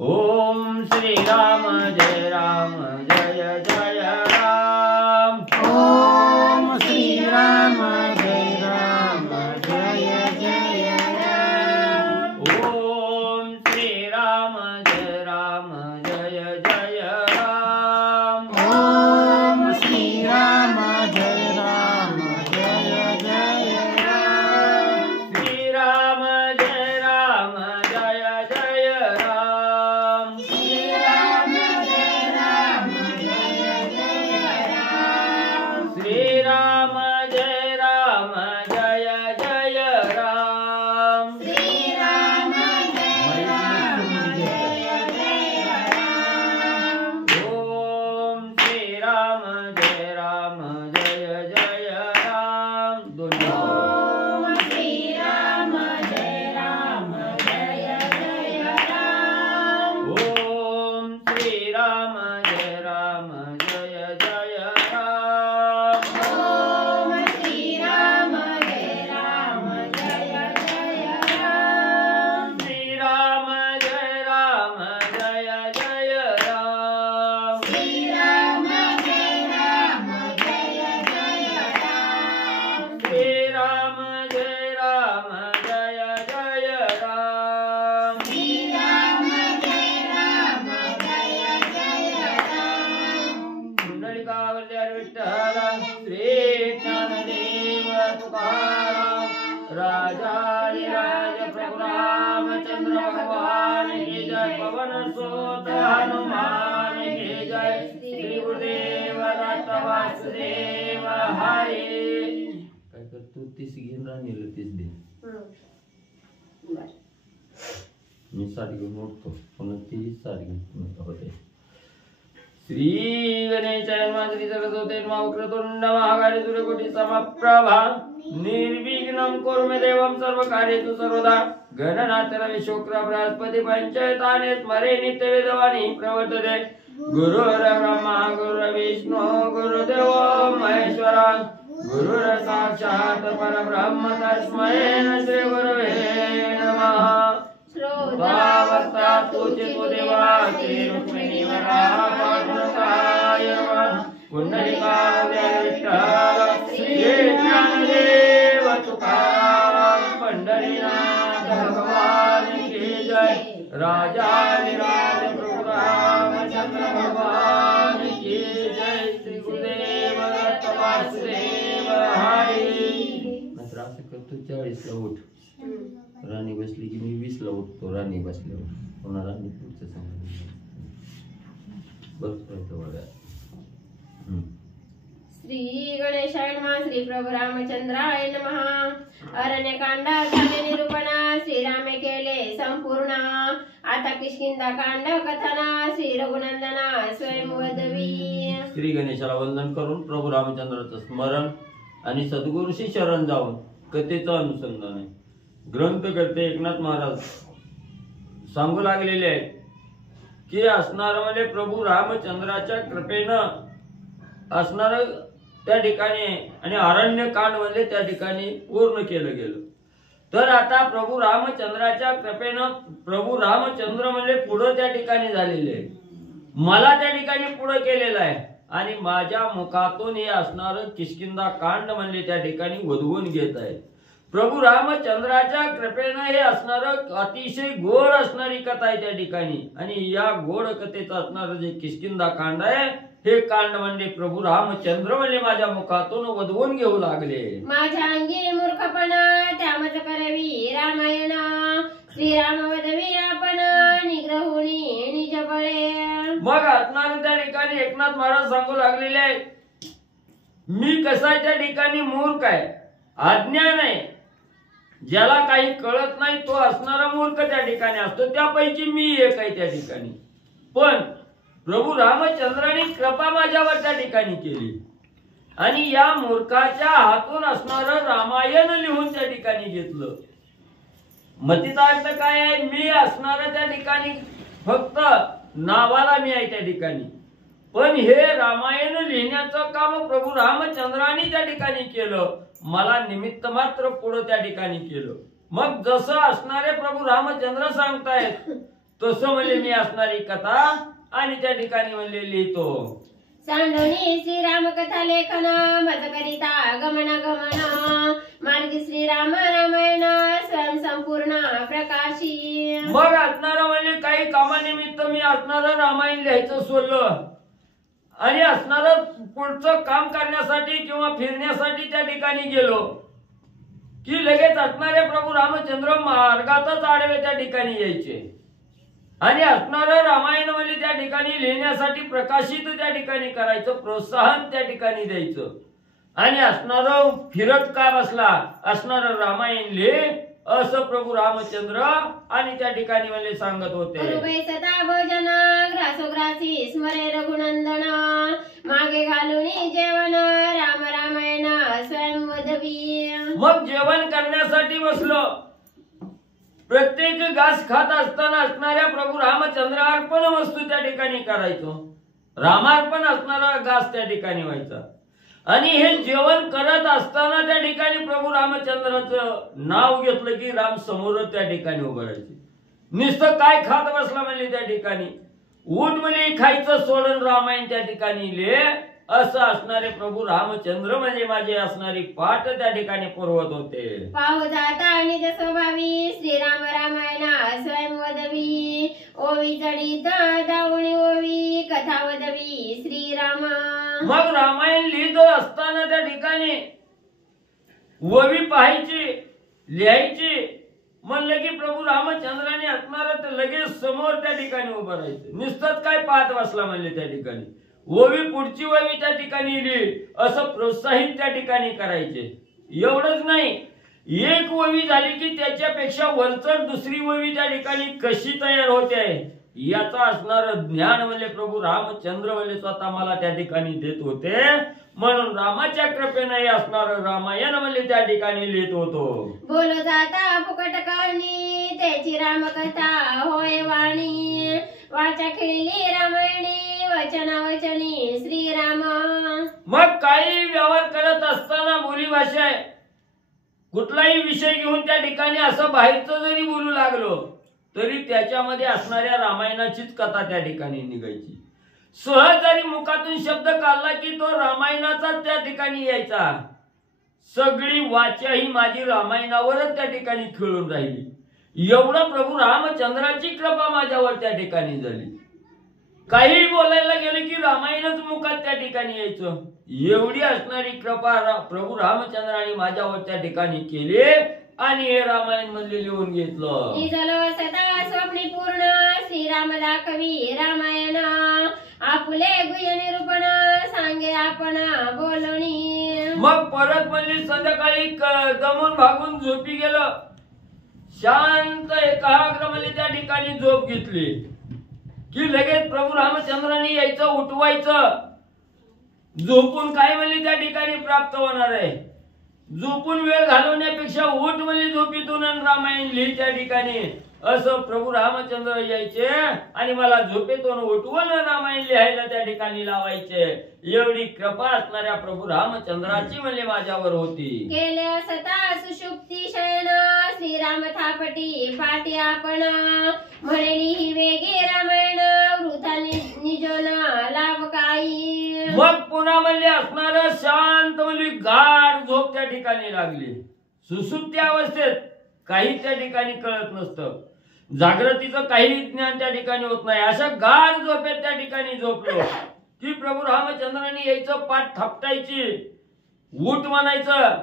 ओम श्री राम जय जय राम। ओम श्री राम जय जय राम। ओम श्री राम जय जय राम। ओम श्री राम जय जय राम। श्री राम जय जय राम। श्री राम जय जय राम। श्री राम जय जय राम। श्री राम जय जय राम। ओम श्री राम जय जय राम। दोन्ही ओम श्री राम जय जय राम। ओम श्री राम जय जय राम। ओम श्री राम जय जय राम। श्री राम जय जय राम। श्री राम जय जय राम। श्री राम जय जय राम। श्री राम जय जय राम। कुंडलिकावरती विठ्ठल श्री ज्ञानदेव तुकाराम राजाधिराज प्रभु रामचंद्र भगवान की जय। पवन सुत हनुमान की जय। श्री गुरुदेव दत्त वासुदेव हरी। काय करतो तीस घेऊन राहिलं तीस दे मी साडी घेऊन उठतो पुन्हा ती साडी घेऊन होते. श्री गणेशाय मातरी सरस्वते वक्रतुंड महाकाय सूर्यकोटि समप्रभा निर्विघ्नं कुरु मे देवं सर्वकार्येषु सर्वदा. गणनाथ रवि शुक्र बृहस्पति पंचताने स्मरे नित्य वेदवाणी प्रवर्तते. गुरुर्ब्रह्मा गुरुर्विष्णु गुरुदेवो महेश्वरा गुरुर साक्षात् परब्रह्म तस्मै श्री गुरवे नमः. श्रोता तुचितो देवा श्री रुक्मिणी वरापादुकाय नमः. कुंडलिकावरती विठ्ठल श्री ज्ञानदेव तुकाराम पंढरीनाथ भगवान की जय. राजाधिराज प्रभु रामचंद्र भगवान की जय. श्री गुरुदेव दत्त वासुदेव हरी. मात्र असं करतो 40 ला उठ. राणी बसली की मी 20 ला उठतो. राणी बसल्यावर पुन्हा राणी पुढचं सांगा बसतो बघा. श्री गणेशाय नमः. श्री प्रभु रामचंद्राय नमः. अरण्यकांडा झाले निरूपण श्रीरामे केले संपूर्ण. आता किष्किंधाकांड कथना श्री रघुनंदना स्वयंवदवी. श्री गणेशाला वंदन करून प्रभू रामचंद्राचं स्मरण आणि सद्गुरूशी शरण जाऊन कथेचं अनुसंधान आहे. ग्रंथकर्ते एकनाथ महाराज सांगू लागलेले आहेत की असणार म्हणजे प्रभू रामचंद्राच्या कृपेनं असणार त्या ठिकाणी आणि अरण्यकांड म्हणजे त्या ठिकाणी पूर्ण केलं गेलं. तर आता प्रभू रामचंद्राच्या कृपेनं प्रभू रामचंद्र म्हणजे पुढे त्या ठिकाणी झालेले आहे. मला त्या ठिकाणी पुढे केलेलं आहे आणि माझ्या मुखातून हे असणार किष्किंधा कांड म्हणजे त्या ठिकाणी वधवून घेत आहे. प्रभू रामचंद्राच्या कृपेनं हे असणार अतिशय गोड असणारी कथा आहे त्या ठिकाणी. आणि या गोड कथेचं असणार जे किष्किंधा कांड आहे हे कांड म्हणजे प्रभू रामचंद्र म्हणजे माझ्या मुखातून वधवून घेऊ लागले. माझ्या अंगी मूर्खपणा त्यामच करावी रामायण. श्रीराम वदवी आपण निग्रहुणी निज बळे. मग असणार त्या ठिकाणी एकनाथ महाराज सांगू लागलेले आहे मी कसा त्या ठिकाणी मूर्ख आहे, अज्ञान आहे. ज्याला काही कळत नाही तो असणारा मूर्ख त्या ठिकाणी असतो. त्यापैकी मी एक आहे त्या ठिकाणी. पण प्रभू रामचंद्राने कृपा माझ्यावर त्या ठिकाणी केली आणि या मूर्खाच्या हातून असणारं रामायण लिहून त्या ठिकाणी घेतलं. मतीचा अर्थ काय आहे, मी असणार त्या ठिकाणी फक्त नावाला मी आहे त्या ठिकाणी. पण हे रामायण लिहिण्याचं काम प्रभू रामचंद्राने त्या ठिकाणी केलं. मला निमित्त मात्र पुढे त्या ठिकाणी केलं. मग जसं असणारे प्रभू रामचंद्र सांगतायत तसं म्हणजे मी असणारी कथा आणि त्या ठिकाणी म्हणजे लिहितो. सांडोनी श्रीराम कथा लेखन मज करिता गमन मार्गी श्रीराम रामायण स्वयं संपूर्ण प्रकाशी. मग असणारं म्हणजे काही कामानिमित्त मी असणारं रामायण लिहायचं सोडलं आणि असणारं पुढचं काम करण्यासाठी किंवा फिरण्यासाठी त्या ठिकाणी गेलो की लगेच असणारे प्रभू रामचंद्र मार्गातच आडवे त्या ठिकाणी यायचे आणि असणारं रामायण म्हणजे त्या ठिकाणी लिहिण्यासाठी प्रकाशित त्या ठिकाणी करायचं, प्रोत्साहन त्या ठिकाणी द्यायचं आणि असणारं फिरत का बसला असणारं रामायण लिहे असं प्रभू रामचंद्र आणि त्या ठिकाणी म्हणजे सांगत होते. सदा भोजन ग्रासोग्रासी स्मरे रघुनंदन मागे घालून जेवण राम रामायण स्वयं वदवी. मग जेवण करण्यासाठी बसलो. प्रत्येक घास खात असताना असणाऱ्या प्रभू रामचंद्रार्पण वस्तू त्या ठिकाणी करायचो, रामार्पण असणारा घास त्या ठिकाणी व्हायचा आणि हे जेवण करत असताना त्या ठिकाणी प्रभू रामचंद्राचं नाव घेतलं की राम समोर त्या ठिकाणी उभं राहायचे. नुसतं काय खात बसला म्हणजे त्या ठिकाणी उठ म्हणजे खायचं सोडून रामायण त्या ठिकाणी लिहे असं असणारे प्रभू रामचंद्र म्हणजे माझे असणारी पाठ त्या ठिकाणी पुरवत होते. पाहू जाता निज स्वभावी श्रीराम रामायण स्वयं वदवी ओवी जडित दावणी ओवी कथा वदवी श्रीराम. मग रामायण लिहित असताना त्या ठिकाणी ओवी पाहायची लिहायची म्हणलं की प्रभू रामचंद्राने असणार तर लगेच समोर त्या ठिकाणी उभं राहायचं. नुसतंच काय पाहत बसला म्हणले त्या ठिकाणी ओवी पुढची ओवी त्या ठिकाणी लिही असं प्रोत्साहित त्या ठिकाणी करायचे. एवढंच नाही, एक ओवी झाली की त्याच्यापेक्षा वरचढ दुसरी ओवी त्या ठिकाणी कशी तयार होते याचा असणार ज्ञान म्हणजे प्रभू रामचंद्र म्हणजे स्वतः मला त्या ठिकाणी देत होते. म्हणून रामाच्या कृपेने असणार रामायण म्हणजे त्या ठिकाणी लिहित होतो. बोल जाता फुकट कहाणी त्याची रामकथा होय वाणी वाचा खेळली रामायणी वचना वचनी श्रीराम. मग काही व्यवहार करत असताना बोली भाषा आहे, कुठलाही विषय घेऊन त्या ठिकाणी असं बाहेरचं जरी बोलू लागलो तरी त्याच्यामध्ये असणाऱ्या रामायणाचीच कथा त्या ठिकाणी निघायची. सहज जरी मुखातून शब्द काढला की तो रामायणाचाच त्या ठिकाणी यायचा. सगळी वाचा ही माझी रामायणावरच त्या ठिकाणी खेळून राहिली. एवढं प्रभू रामचंद्राची कृपा माझ्यावर त्या ठिकाणी झाली. काही बोलायला गेले की रामायणच मुखात त्या ठिकाणी यायचं. एवढी असणारी कृपा प्रभू रामचंद्राने माझ्यावर त्या ठिकाणी केली आणि हे रामायण मध्ये लिहून घेतलं. निजलो सदा स्वप्नी पूर्ण श्रीराम दाखवी रामायण आपुले गुह्य निरूपण सांगे आपण बोलणी. मग परत म्हणली संध्याकाळी दमून भागून झोपी गेलं. शांत एकाग्र म्हणजे त्या ठिकाणी झोप घेतली की लगेच प्रभू रामचंद्राने यायचं उठवायचं. झोपून काय म्हणली त्या ठिकाणी प्राप्त होणार आहे. झोपून वेळ घालवण्यापेक्षा उठ म्हणजे झोपीतून रामायण लिही त्या ठिकाणी असं प्रभू रामचंद्र यायचे आणि मला झोपेतून उठवून रामायण लिहायला त्या ठिकाणी लावायचे. एवढी कृपा असणाऱ्या प्रभू रामचंद्राची म्हणजे माझ्यावर होती. केले सता सुषुप्ती शयन श्रीराम थापटी पाठी आपण म्हणेली ही वेगे रामायण वृथा निजोन लाभ काही. मग पुन्हा म्हणले असणार शांत म्हणजे गाढ झोप त्या ठिकाणी लागली. सुसुप्ती अवस्थेत काही त्या ठिकाणी कळत नसतं, जागृतीचं काही ज्ञान त्या ठिकाणी होत नाही. अशा गाढ झोपेत त्या ठिकाणी झोपलो की प्रभू रामचंद्राने यायचं, पाठ थापटायची, उठ म्हणायचं.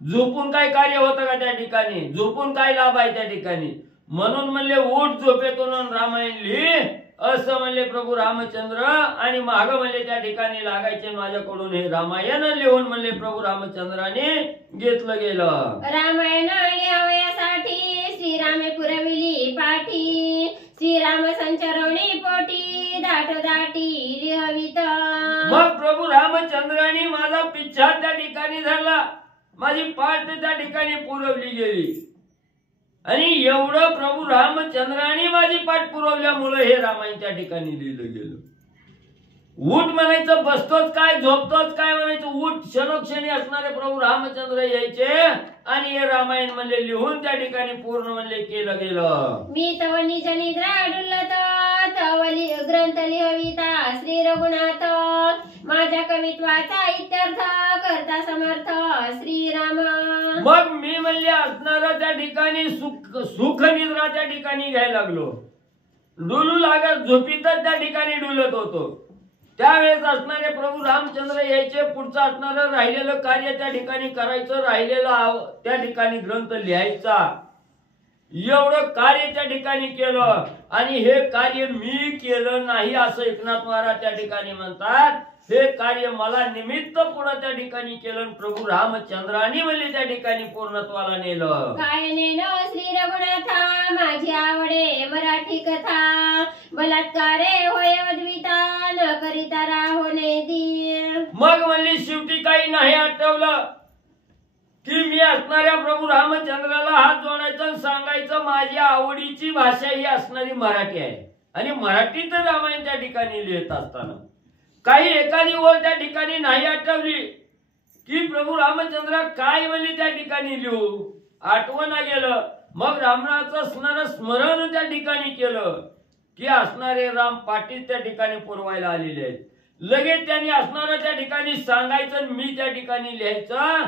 झोपून काय कार्य होतं का त्या ठिकाणी, झोपून काय लाभ आहे त्या ठिकाणी. म्हणून म्हणले उठ झोपेतून रामायण लिही असं म्हणले प्रभू रामचंद्र आणि माग म्हणले त्या ठिकाणी लागायचे. माझ्याकडून हे रामायण लिहून म्हणले प्रभू रामचंद्राने घेतलं गेलं. रामायण लिहावयासाठी श्रीरामे पुरविली पाठी श्रीराम संचरवणी पोटी दाटी लिहवित. मग प्रभू रामचंद्राने माझा पिच्छा त्या ठिकाणी धरला, माझी पाठ त्या ठिकाणी पुरवली गेली आणि एवढं प्रभू रामचंद्राने माझी पाठ पुरवल्यामुळे हे रामायण त्या ठिकाणी लिहिलं गेलं. उठ म्हणायचं, बसतोच काय झोपतोच काय म्हणायचं, उठ. क्षणोक्षणी असणारे प्रभू रामचंद्र यायचे आणि हे रामायण म्हणले लिहून त्या ठिकाणी पूर्ण म्हणले केलं गेलं. मी तव निज निद्रा डुलत तवली ग्रंथ लिहविता श्री रघुनाथ, माझ्या कवित्वाचा इत्यर्थ करता समर्थ श्रीराम. मग मी म्हणले असणार त्या ठिकाणी सुख निद्रा त्या ठिकाणी घ्यायला लागलो. डुलू लागत, झोपीतच त्या ठिकाणी डुलत होतो. त्यावेळेस असणारे प्रभू रामचंद्र यायचे, पुढचं असणारं राहिलेलं कार्य त्या ठिकाणी करायचं, राहिलेलं त्या ठिकाणी ग्रंथ लिहायचा. एवढं कार्य त्या ठिकाणी केलं आणि हे कार्य मी केलं नाही असं एकनाथ महाराज त्या ठिकाणी म्हणतात. हे कार्य मला निमित्त पुढे त्या ठिकाणी केलं, प्रभू रामचंद्राने म्हणले त्या ठिकाणी पूर्णत्वाला नेलं. काय नेलो श्री रघुनाथा माझी आवडे मराठी कथा, बलात्कारे होय अद्विता न करिता राहोने दी. मग म्हणली शेवटी काही नाही आठवलं की मी असणाऱ्या प्रभू रामचंद्राला हात जोडायचा आणि सांगायचं माझी आवडीची भाषा ही असणारी मराठी आहे. आणि मराठीत रामायण त्या ठिकाणी लिहित असताना काही एखादी ओळ त्या ठिकाणी नाही आठवली की प्रभू रामचंद्र काय म्हणले त्या ठिकाणी लिहू, आठवणा गेलं. मग रामनाथचं स्मरण त्या ठिकाणी केलं की असणारे राम पाटील त्या ठिकाणी पुरवायला आलेले आहेत. लगेच त्यांनी असणारं त्या ठिकाणी सांगायचं, मी त्या ठिकाणी लिहायचं,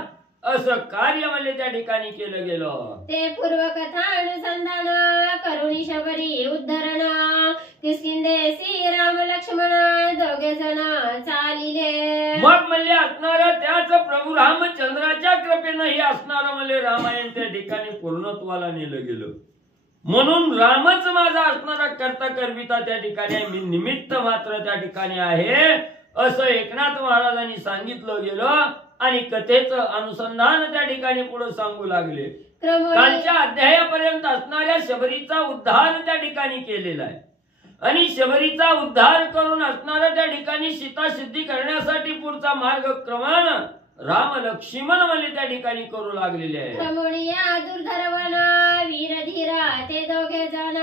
असं कार्य म्हणले त्या ठिकाणी केलं गेलं. ते पूर्वकथा अनुसंधान करुणी शबरी उद्धरण, किष्किंधे श्री राम लक्ष्मण दोघे जण चालिले. मग म्हणले असणारं त्याच प्रभू रामचंद्राच्या कृपेनं हे असणारं म्हणले रामायण त्या ठिकाणी पूर्णत्वाला नेलं गेलं. म्हणून रामच माझा असणारा कर्ता करविता त्या ठिकाणी आहे, मी निमित्त मात्र त्या ठिकाणी आहे असं एकनाथ महाराजांनी सांगितलं गेलं. आणि कथेचं अनुसंधान त्या ठिकाणी पुढे सांगू लागले. कालच्या अध्यायापर्यंत असणाऱ्या शबरीचा उद्धार त्या ठिकाणी केलेला आहे आणि शबरीचा उद्धार करून असणाऱ्या त्या ठिकाणी सीता सिद्धी करण्यासाठी पुढचा मार्ग क्रमण राम लक्ष्मण म्हणले त्या ठिकाणी करू लागलेले आहे. क्रमणिया दुर्धरवन वीर धीरा ते दोघे जण,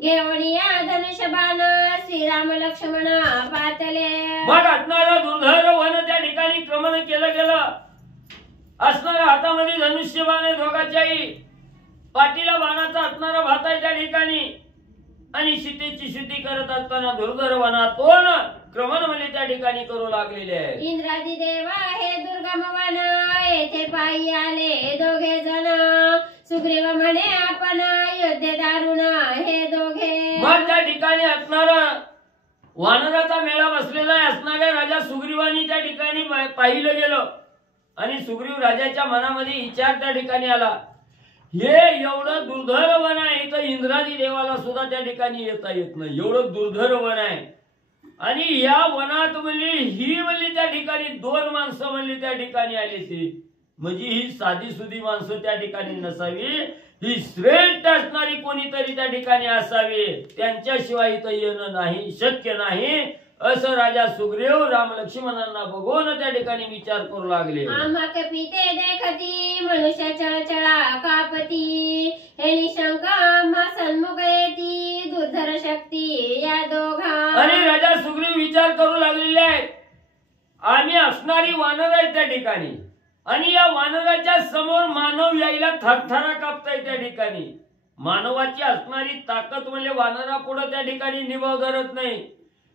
घेवणिया धनुष्यबाण श्रीराम लक्ष्मण पातले. मग असणारं दुर्धर वन त्या ठिकाणी क्रमण केलं गेलं. असणारा हातामध्ये धनुष्यबाण आहे दोघाच्याही, पाठीला बाणाचा असणारा भात आहे त्या ठिकाणी आणि सीतेची शुद्धी करत असताना दुर्धर वनातून क्रमण म्हणले त्या ठिकाणी करू लागलेले आहे. इंद्रादी देवा हे दुर्गम वन येथे पायी आले दोघे जण, सुग्रीव म्हणे आपण योद्धे दारुण हे दोघे. मग त्या ठिकाणी असणारा वानराचा मेळा बसलेला आहे. असणाऱ्या राजा सुग्रीवानी त्या ठिकाणी पाहिलं गेलं आणि सुग्रीव राजाच्या मनामध्ये विचार त्या ठिकाणी आला, हे एवढं दुर्धर वन आहे तर इंद्रादी देवाला सुद्धा त्या ठिकाणी येता येत नाही, एवढं दुर्धर वन आहे. आणि या वनात म्हणली ही म्हणली त्या ठिकाणी दोन माणसं म्हणली त्या ठिकाणी आली ती, म्हणजे ही साधी सुधी माणसं त्या ठिकाणी नसावी, ही श्रेष्ठ असणारी कोणीतरी त्या ठिकाणी असावी, त्यांच्याशिवाय इथं येणं नाही, शक्य नाही असं राजा सुग्रीव राम लक्ष्मणांना बघून त्या ठिकाणी विचार करू लागले. आम्हा कपिते देखती मनुष्य चळचळा कापती, हे निशंक आम्हा सन्मुख येती दुर्धर शक्ती या दोघा. आणि राजा सुग्रीव विचार करू लागलेले आहेत, आम्ही असणारी वानर आहेत त्या ठिकाणी आणि या वानराच्या समोर मानव यायला थरथरा कापताय त्या ठिकाणी. मानवाची असणारी ताकद म्हणजे वानरा पुढे त्या ठिकाणी निभाव धरत नाही.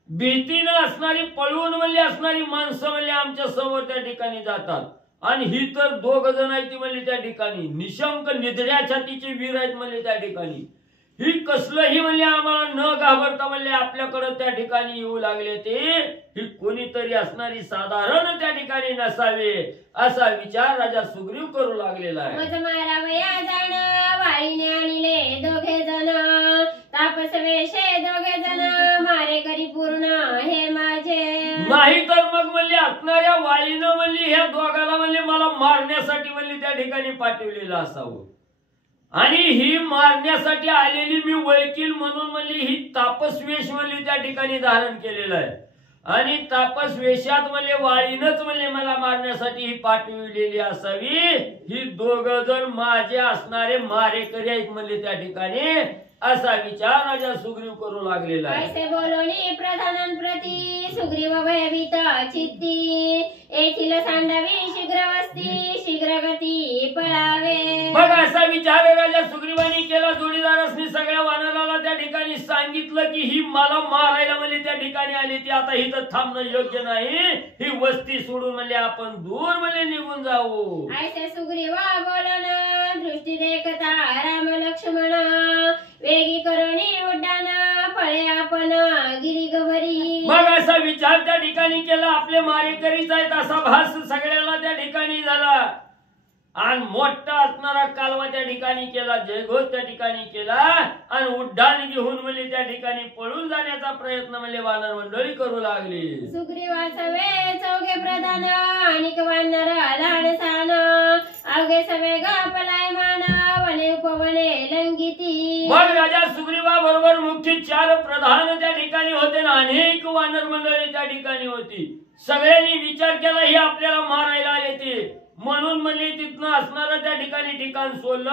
भीतीनं असणारी पळवून म्हणले असणारी माणसं म्हणले आमच्या समोर त्या ठिकाणी जातात आणि ही तर दोघ जण आहेत ती म्हणले त्या ठिकाणी निशंक निधड्या छातीचे वीर आहेत म्हणले त्या ठिकाणी. ही कसलंही म्हणले आम्हाला न घाबरता म्हणले आपल्याकडे त्या ठिकाणी येऊ लागले, ते ही कोणीतरी असणारी साधारण त्या ठिकाणी नसावे असा विचार राजा सुग्रीव करू लागलेला आहे. मज मारावया जाण वाळीने आणले दोघे जण, तापस वेशे दोघे जण मारे करी पूर्ण हे माझे. नाही तर मग म्हणले असणाऱ्या वाळीनं म्हणली ह्या दोघाला म्हणले मला मारण्यासाठी म्हणले त्या ठिकाणी पाठवलेलं असावं आणि ही मारण्यासाठी आलेली मी वळकील म्हणून म्हणली ही तापस वेश म्हणली त्या ठिकाणी धारण केलेलं आहे आणि तापस वेशात म्हणले वाळीनच म्हणले मला मारण्यासाठी ही पाठविलेली असावी. ही दोघ जण माझे असणारे मारेकरी आहेत म्हणले त्या ठिकाणी. असा विचार राजा सुग्रीव करू लागलेला आहे. ऐसे बोलोनी प्रधानांप्रती सुग्रीव भयभीत चित्ती येथील सांडावी शीघ्र वस्ती शीघ्र गती पळावे. मग असा विचार राजा सुग्रीवानी केला. जोडीदारासनी सगळ्या वानराला त्या ठिकाणी सांगितलं की ही मला मारायला म्हणजे त्या ठिकाणी आली ती आता इथं थांबणं योग्य नाही. ही वस्ती सोडून म्हणजे आपण दूर म्हणजे निघून जाऊ. ऐसे सुग्रीव बोलना दृष्टी देखता राम लक्ष्मण वेगी करुणी उड्डाण फळे आपण गिरिगभरी. मग असा विचार त्या ठिकाणी केला. आपले मारेकरीच आहेत असा भास सगळ्याला त्या ठिकाणी झाला आणि मोठा असणारा कालवा त्या ठिकाणी केला. जयघोष त्या ठिकाणी केला आणि उड्डाण घेऊन म्हणजे त्या ठिकाणी पळून जाण्याचा प्रयत्न म्हणजे वानर मंडळी करू लागली. सुग्रीवासवे चौघे प्रधान अनिक वानर लहान सहान अवघे सवे गपलायमान वने उपवने लंगिती. मग राजा सुग्रीवा बरोबर मुख्य 4 प्रधान त्या ठिकाणी होते ना अनेक वानर मंडळी त्या ठिकाणी होती. सगळ्यांनी विचार केला ही आपल्याला मारायला आले ते म्हणून म्हणजे तिथनं असणारं त्या ठिकाणी ठिकाण सोडलं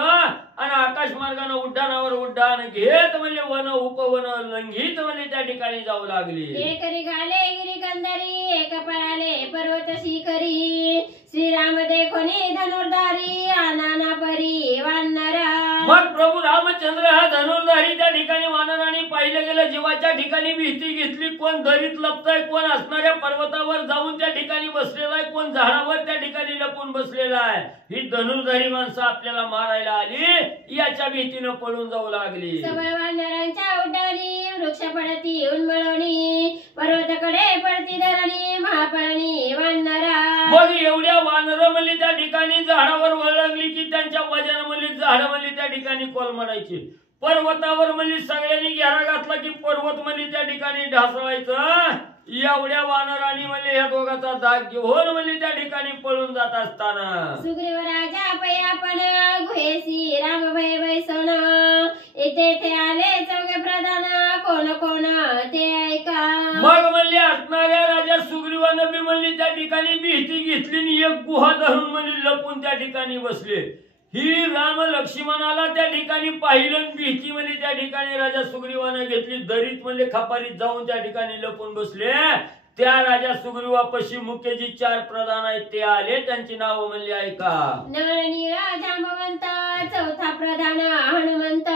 आणि आकाश मार्गाने उड्डाणावर उड्डाण घेत म्हणजे वन उपवन लंघित म्हणजे त्या ठिकाणी जाऊ लागली. एकरी घाले गिरी कंदरी एक पळाले पर्वत शिखरी श्रीराम देखोनी धनुर्धारी आनाना परी वानरा. मग प्रभू रामचंद्र हा धनुर्धारी त्या ठिकाणी वानरांनी पाहिलं गेलं. जीवाच्या ठिकाणी भीती घेतली. कोण दरीत लपतय कोण असणाऱ्या पर्वतावर जाऊन त्या ठिकाणी बसलेला आहे कोण झाडावर त्या ठिकाणी लपून बसलेला आहे. ही धनुर्धारी माणसं आपल्याला मारायला आली याच्या भीतीनं पळून जाऊ लागली. सबळ वानरांच्या उड्डाणी वृक्ष पडती उन्मळवणी पर्वताकडे पडती धरणी महापळणी वानरा. मग एवढ्या वानर म्हणजे त्या ठिकाणी झाडावर वळगली की त्यांच्या वजनामध्ये झाड म्हणजे त्या ठिकाणी कोलमडायची. पर्वतावर म्हणजे सगळ्यांनी घेरा घातला की पर्वत म्हणजे त्या ठिकाणी ढासळायचं. एवढ्या वानरांनी म्हणजे या दोघांचा दाग घेऊन म्हणजे त्या ठिकाणी पळून जात असताना सुग्रीव राजा पै आपण गुहेसी राम भय बैसन येथे आले चौघे प्रधान कोण कोण ते ऐका. मग म्हणले असणाऱ्या राजा सुग्रीवानं बी म्हणली त्या ठिकाणी भीती घेतली आणि एक गुहा धरून म्हणजे लपून त्या ठिकाणी बसले. ही राम लक्ष्मणाला त्या ठिकाणी पाहिलं भीती म्हणजे त्या ठिकाणी राजा सुग्रीवानं घेतली. दरीत म्हणजे खपारीत जाऊन त्या ठिकाणी लपून बसले. त्या राजा सुग्रीवापाशी मुख्य जी 4 प्रधान आहेत ते आले. त्यांची नाव म्हणली ऐका. नळनीळ जांबवंत चौथा प्रधान हनुमंत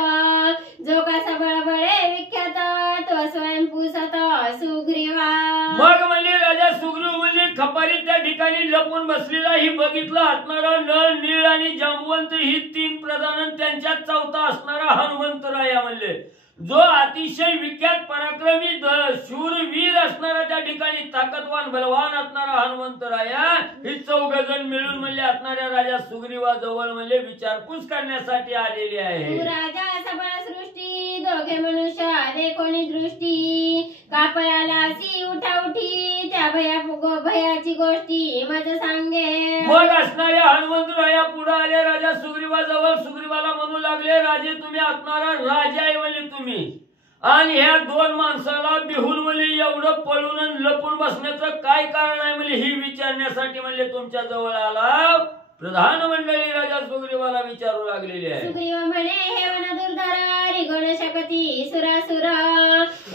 जो का सबळ बळे विख्यात तो स्वयंपूसत सुग्रीवा. मग म्हणजे राजा सुग्रीव म्हणजे खपारीत त्या ठिकाणी लपून बसलेला ही बघितलं असणारा नळ नीळ आणि जांबवंत ही 3 प्रधान त्यांच्यात चौथा असणारा हनुमंतराया म्हणले जो अतिशय विख्यात पराक्रमी शूरवीर असणारा त्या ठिकाणी ताकदवान बलवान असणारा हनुमंतराया ही 4 जण मिळून म्हणजे असणाऱ्या राजा सुग्रीवाजवळ म्हणजे विचारपूस करण्यासाठी आलेली आहे. राजा सबळ सृष्टी दोघे मनुष्य देखोनी दृष्टी कापळाला सी उठा उठी त्या भयाची गोष्टी मज सांगे. मग असणाऱ्या हनुमंतराया पुढे आले राजा सुग्रीवाजवळ. सुग्रीवाला म्हणू लागले राजे तुम्ही असणारा राजा आहे म्हणजे तुम्ही आणि ह्या 2 माणसाला बिहून म्हणजे एवढं पळून आणि लपून बसण्याचं काय कारण आहे म्हणजे ही विचारण्यासाठी म्हणजे तुमच्या जवळ आला. प्रधान मंडळी राजा सुग्रीवाला विचारू लागलेले आहे. सुग्रीव म्हणे हे वन दुर्धर रिगुण शकती सुरासुर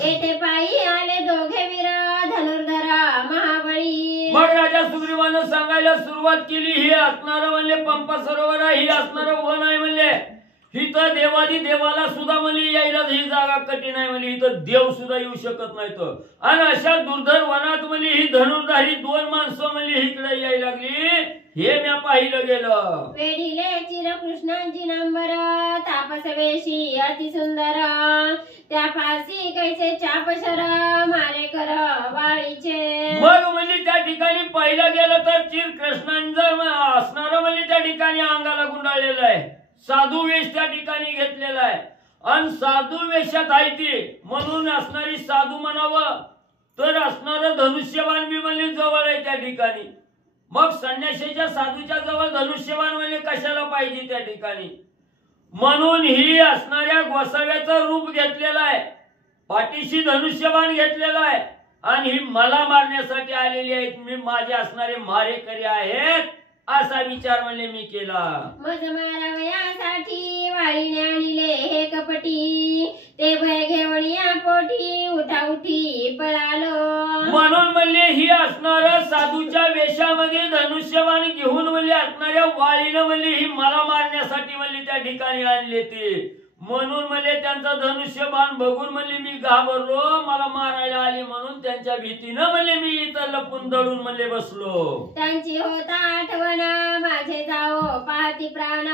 येथे पायी आले दोघे वीर धनुर्धर महाबळी. मग राजा सुग्रीवानं सांगायला सुरुवात केली. ही असणारं म्हणजे पंपा सरोवर आहे. ही असणारं वन आहे म्हणले. इथं देवादी देवाला सुद्धा म्हणजे यायला ही जागा कठीण आहे म्हणजे इथं देव सुद्धा येऊ शकत नाही. आणि अशा दुर्धर वनात म्हणजे ही धनुर्धारी 2 माणसं म्हणजे इकडे यायला लागली. हे मी पाहिलं गेलं. वेढिले चिर कृष्णांची नंबर तापस वेशी अति सुंदर त्या फासी कैसे चापशर मारे कर वाळीचे. मग म्हणजे त्या ठिकाणी पाहिलं गेलं तर चिर कृष्णांचं असणारं म्हणजे त्या ठिकाणी अंगाला गुंडाळलेलं आहे. साधू वेश त्या ठिकाणी घेतलेला आहे आणि साधू वेशात आहे ती म्हणून असणारी साधू म्हणावं तर असणारं धनुष्यबाण बी म्हणजे जवळ आहे त्या ठिकाणी. मग संन्यासीच्या साधूच्या जवळ धनुष्यबाण म्हणजे कशाला पाहिजे त्या ठिकाणी. म्हणून ही असणाऱ्या गोसाव्याचं रूप घेतलेलं आहे. पाठीशी धनुष्यबाण घेतलेलं आहे आणि ही मला मारण्यासाठी आलेली आहेत. मी माझे असणारे मारेकरी आहेत असा विचार म्हणले मी केला. मज मारावयासाठी वाळीने आणले हे कपटी, ते भय घेऊन या पोटी उठा उठी पळालो. म्हणून म्हणले ही असणार साधूच्या वेशामध्ये धनुष्यबाण घेऊन म्हणले असणाऱ्या वाळीनं म्हणले ही मला मारण्यासाठी म्हणले त्या ठिकाणी आणले ते. म्हणून म्हणले त्यांचा धनुष्यबाण बघून म्हणले मी घाबरलो, मला मारायला आली म्हणून त्यांच्या भीतीनं म्हणले मी इथं लपून दडून म्हणले बसलो. त्यांची होता आठवण माझे जाओ पाहती प्राण,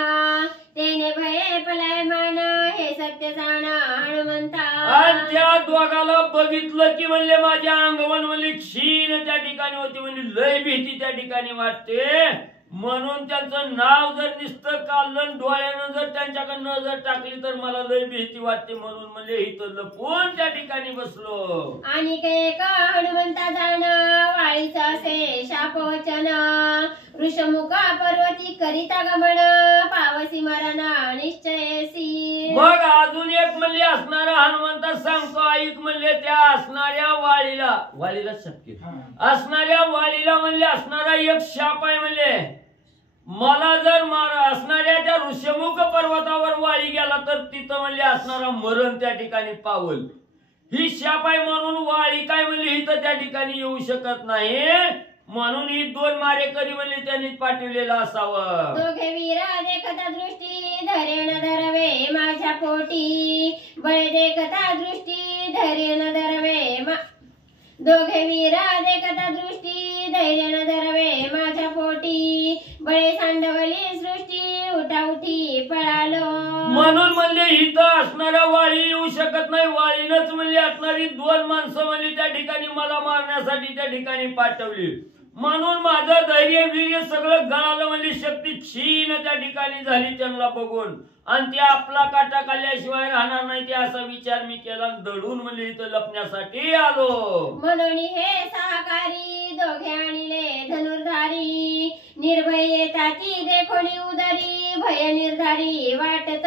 तेने भये पलाय मान हे सत्य जाण हनुमंता. आणि त्या दोघाला बघितलं की म्हणले माझ्या अंगवण म्हणले क्षीण त्या ठिकाणी होती, म्हणजे लय भीती त्या ठिकाणी वाटते. म्हणून त्यांचं नाव जर नुसतं काढलं डोळ्यानं जर त्यांच्याकडे नजर टाकली तर मला लय भीती वाटते. म्हणून म्हणले इथं लपून त्या ठिकाणी बसलो. आणि एक हनुमंता जाण वाळीचा असे शापवचन, ऋषमुख पर्वती करिता गमन पावसी मरण निश्चयसी. मग अजून एक म्हणले असणारा हनुमंता सांगतो ऐक म्हणले त्या असणाऱ्या वाळीला शक्य असणाऱ्या वाळीला म्हणले असणारा एक शाप आहे म्हणले, मला जर असणाऱ्या त्या ऋषमुख पर्वतावर वाळी गेला तर तिथं म्हणले असणारा मरण त्या ठिकाणी पावल. ही शाप आहे म्हणून वाळी काय म्हणले इथं त्या ठिकाणी येऊ शकत नाही. म्हणून ही दोन मारेकरी म्हणले त्यांनी पाठवलेलं असावं. दोघे वीर देखता दृष्टी धरेन धरवे माझ्या पोटी, बळे देखता दृष्टी धरेन धरवे दोघे वीर देखता दृष्टी धैर्यानं धरवे माझ्या पोटी, बळे सांडवली सृष्टी उठा उठी पळालो. म्हणून म्हणले इथं असणाऱ्या वाळी येऊ शकत नाही. वाळीनच म्हणले असणारी दोन माणसं म्हणले त्या ठिकाणी मला मारण्यासाठी त्या ठिकाणी पाठवली. म्हणून माझं धैर्य वीर्य सगळं गळालं म्हणले, शक्ती क्षीण त्या ठिकाणी झाली त्यांना बघून. आणि ते आपला काटा काढल्याशिवाय राहणार नाही ते असा विचार मी केला, दडून म्हणले इथं लपण्यासाठी आलो. म्हणून हे सहकारी दोघे आणले धनुर्धारी, निर्भय येताची देखोनी उदरी भय निर्धारी वाटत.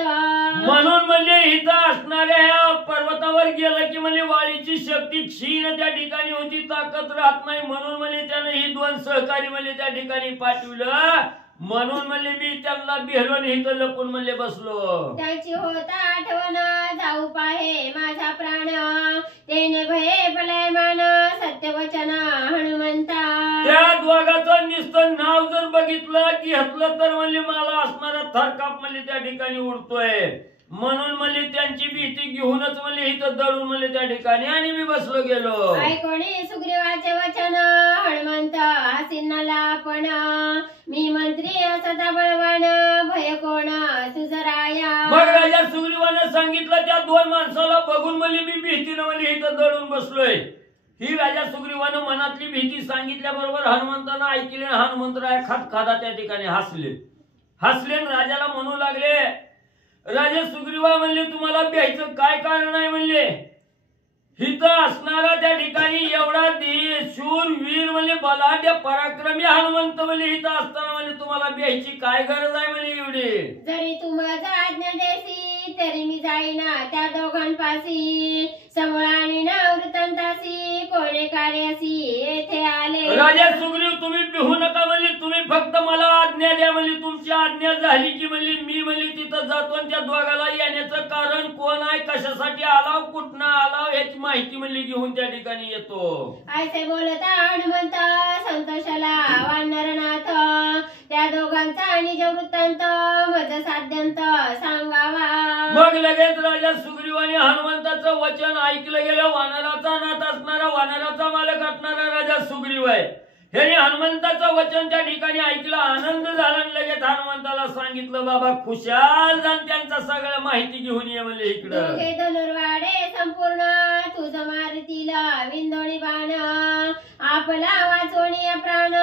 म्हणून म्हणजे इथं असणाऱ्या ह्या पर्वतावर गेलं की म्हणजे वाळीची शक्ती क्षीण त्या ठिकाणी होती, ताकद राहत नाही. म्हणून म्हणजे त्यानं ही दोन सहकारी म्हणजे त्या ठिकाणी पाठवलं. म्हणून म्हणले मी त्यांना बिहलो आणि इथं लपून म्हणले बसलो. त्याची होता आठवण जाऊ पाहे माझा प्राण, तेने भये पलाय मान सत्यवचन हनुमंता. त्या दोघाचं नुसतं नाव जर बघितलं की हतलं तर म्हणले मला असणारा थरकाप म्हणले त्या ठिकाणी उडतोय. म्हणून म्हणले त्यांची भीती घेऊनच म्हणले इथं दडून म्हणले त्या ठिकाणी आणि मी बसलो गेलो. ऐकोणी सुग्रीवाचे वचन हनुमंत हसीनाला पण, मी मंत्री असता बळवान भय कोण तुझ राया. मग राजा सुग्रीवाने सांगितलं त्या दोन माणसाला बघून म्हणले मी भीतीनं म्हणले इथं दडून बसलोय. ही राजा सुग्रीवानं मनातली भीती सांगितल्याबरोबर हनुमंतानं ऐकले. हनुमंतराय खादा त्या ठिकाणी हसले राजाला म्हणू लागले, राजा सुग्रीवा म्हणले तुम्हाला भ्यायचं काय कारण आहे म्हणले, हिथं असणारा त्या ठिकाणी एवढा शूर वीर म्हणजे बलाढ्य पराक्रमी हनुमंत म्हणजे हिथं असताना म्हणजे तुम्हाला भ्यायची काय गरज आहे म्हणजे एवढी. जरी तू माझा आज्ञा देसी तरी मी जाईना त्या दोघांपासी, समोर आणि ना वृत्तांतासी कोणे कार्यासी येथे आले. राजा सुग्रीव तुम्ही भिवू नका म्हणजे तुम्ही फक्त मला आज्ञा द्या म्हणजे तुमची आज्ञा झाली की म्हणजे मी म्हणजे तिथं जातो आणि त्या दोघाला येण्याचं कारण कोण आहे, कशासाठी आला, कुठनं आला याची माहिती म्हणजे घेऊन त्या ठिकाणी येतो. ऐसे बोलता हनुमंत संतोषाला वानरनाथ, त्या दोघांचा निज वृत्तांत मज साध्यंत सांगावा. मग लगेच राजा सुग्रीवाने हनुमंताचं वचन ऐकलं गेलं. वानराचा नाथ असणारा वानराचा मालक असणारा राजा सुग्रीव आहे. ह्याने हनुमंताचं वचन त्या ठिकाणी ऐकलं, आनंद झाला. लगेच हनुमंताला सांगितलं बाबा खुशाल जाण त्यांचा सगळं माहिती घेऊन ये म्हणले इकडं. दोघे धनुर्वाडे संपूर्ण तुझ मारतील विंदोणी बाण, आपला वाचवणी प्राण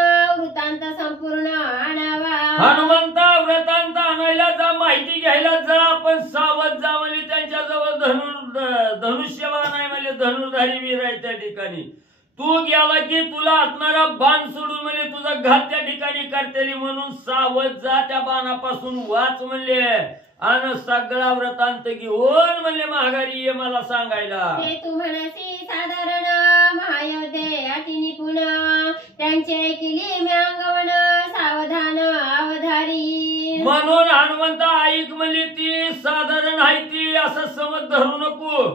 वृत्तांत संपूर्ण आणावा. हनुमंता वृत्तांत आणायला जा, माहिती घ्यायला जा, पण सावध जा म्हणजे त्यांच्याजवळ धनुष्यबाण आहे म्हणजे धनुर्धारी वीर आहे त्या ठिकाणी. तू गेला की तुला असणारा बाण सोडून म्हणजे तुझा घात त्या ठिकाणी करतेली. म्हणून सावध जा, त्या बाणापासून वाच म्हणले. आणि सगळा व्रतांत घेऊन म्हणले माघारी ये मला सांगायला. ते तू म्हणसी साधारण महायोद्धे अति निपुण, त्यांचे ऐकली मी अंगवण सावधान म्हणून हनुमंत ऐक म्हणली ती साधारण आहे ती असं समज धरू नको.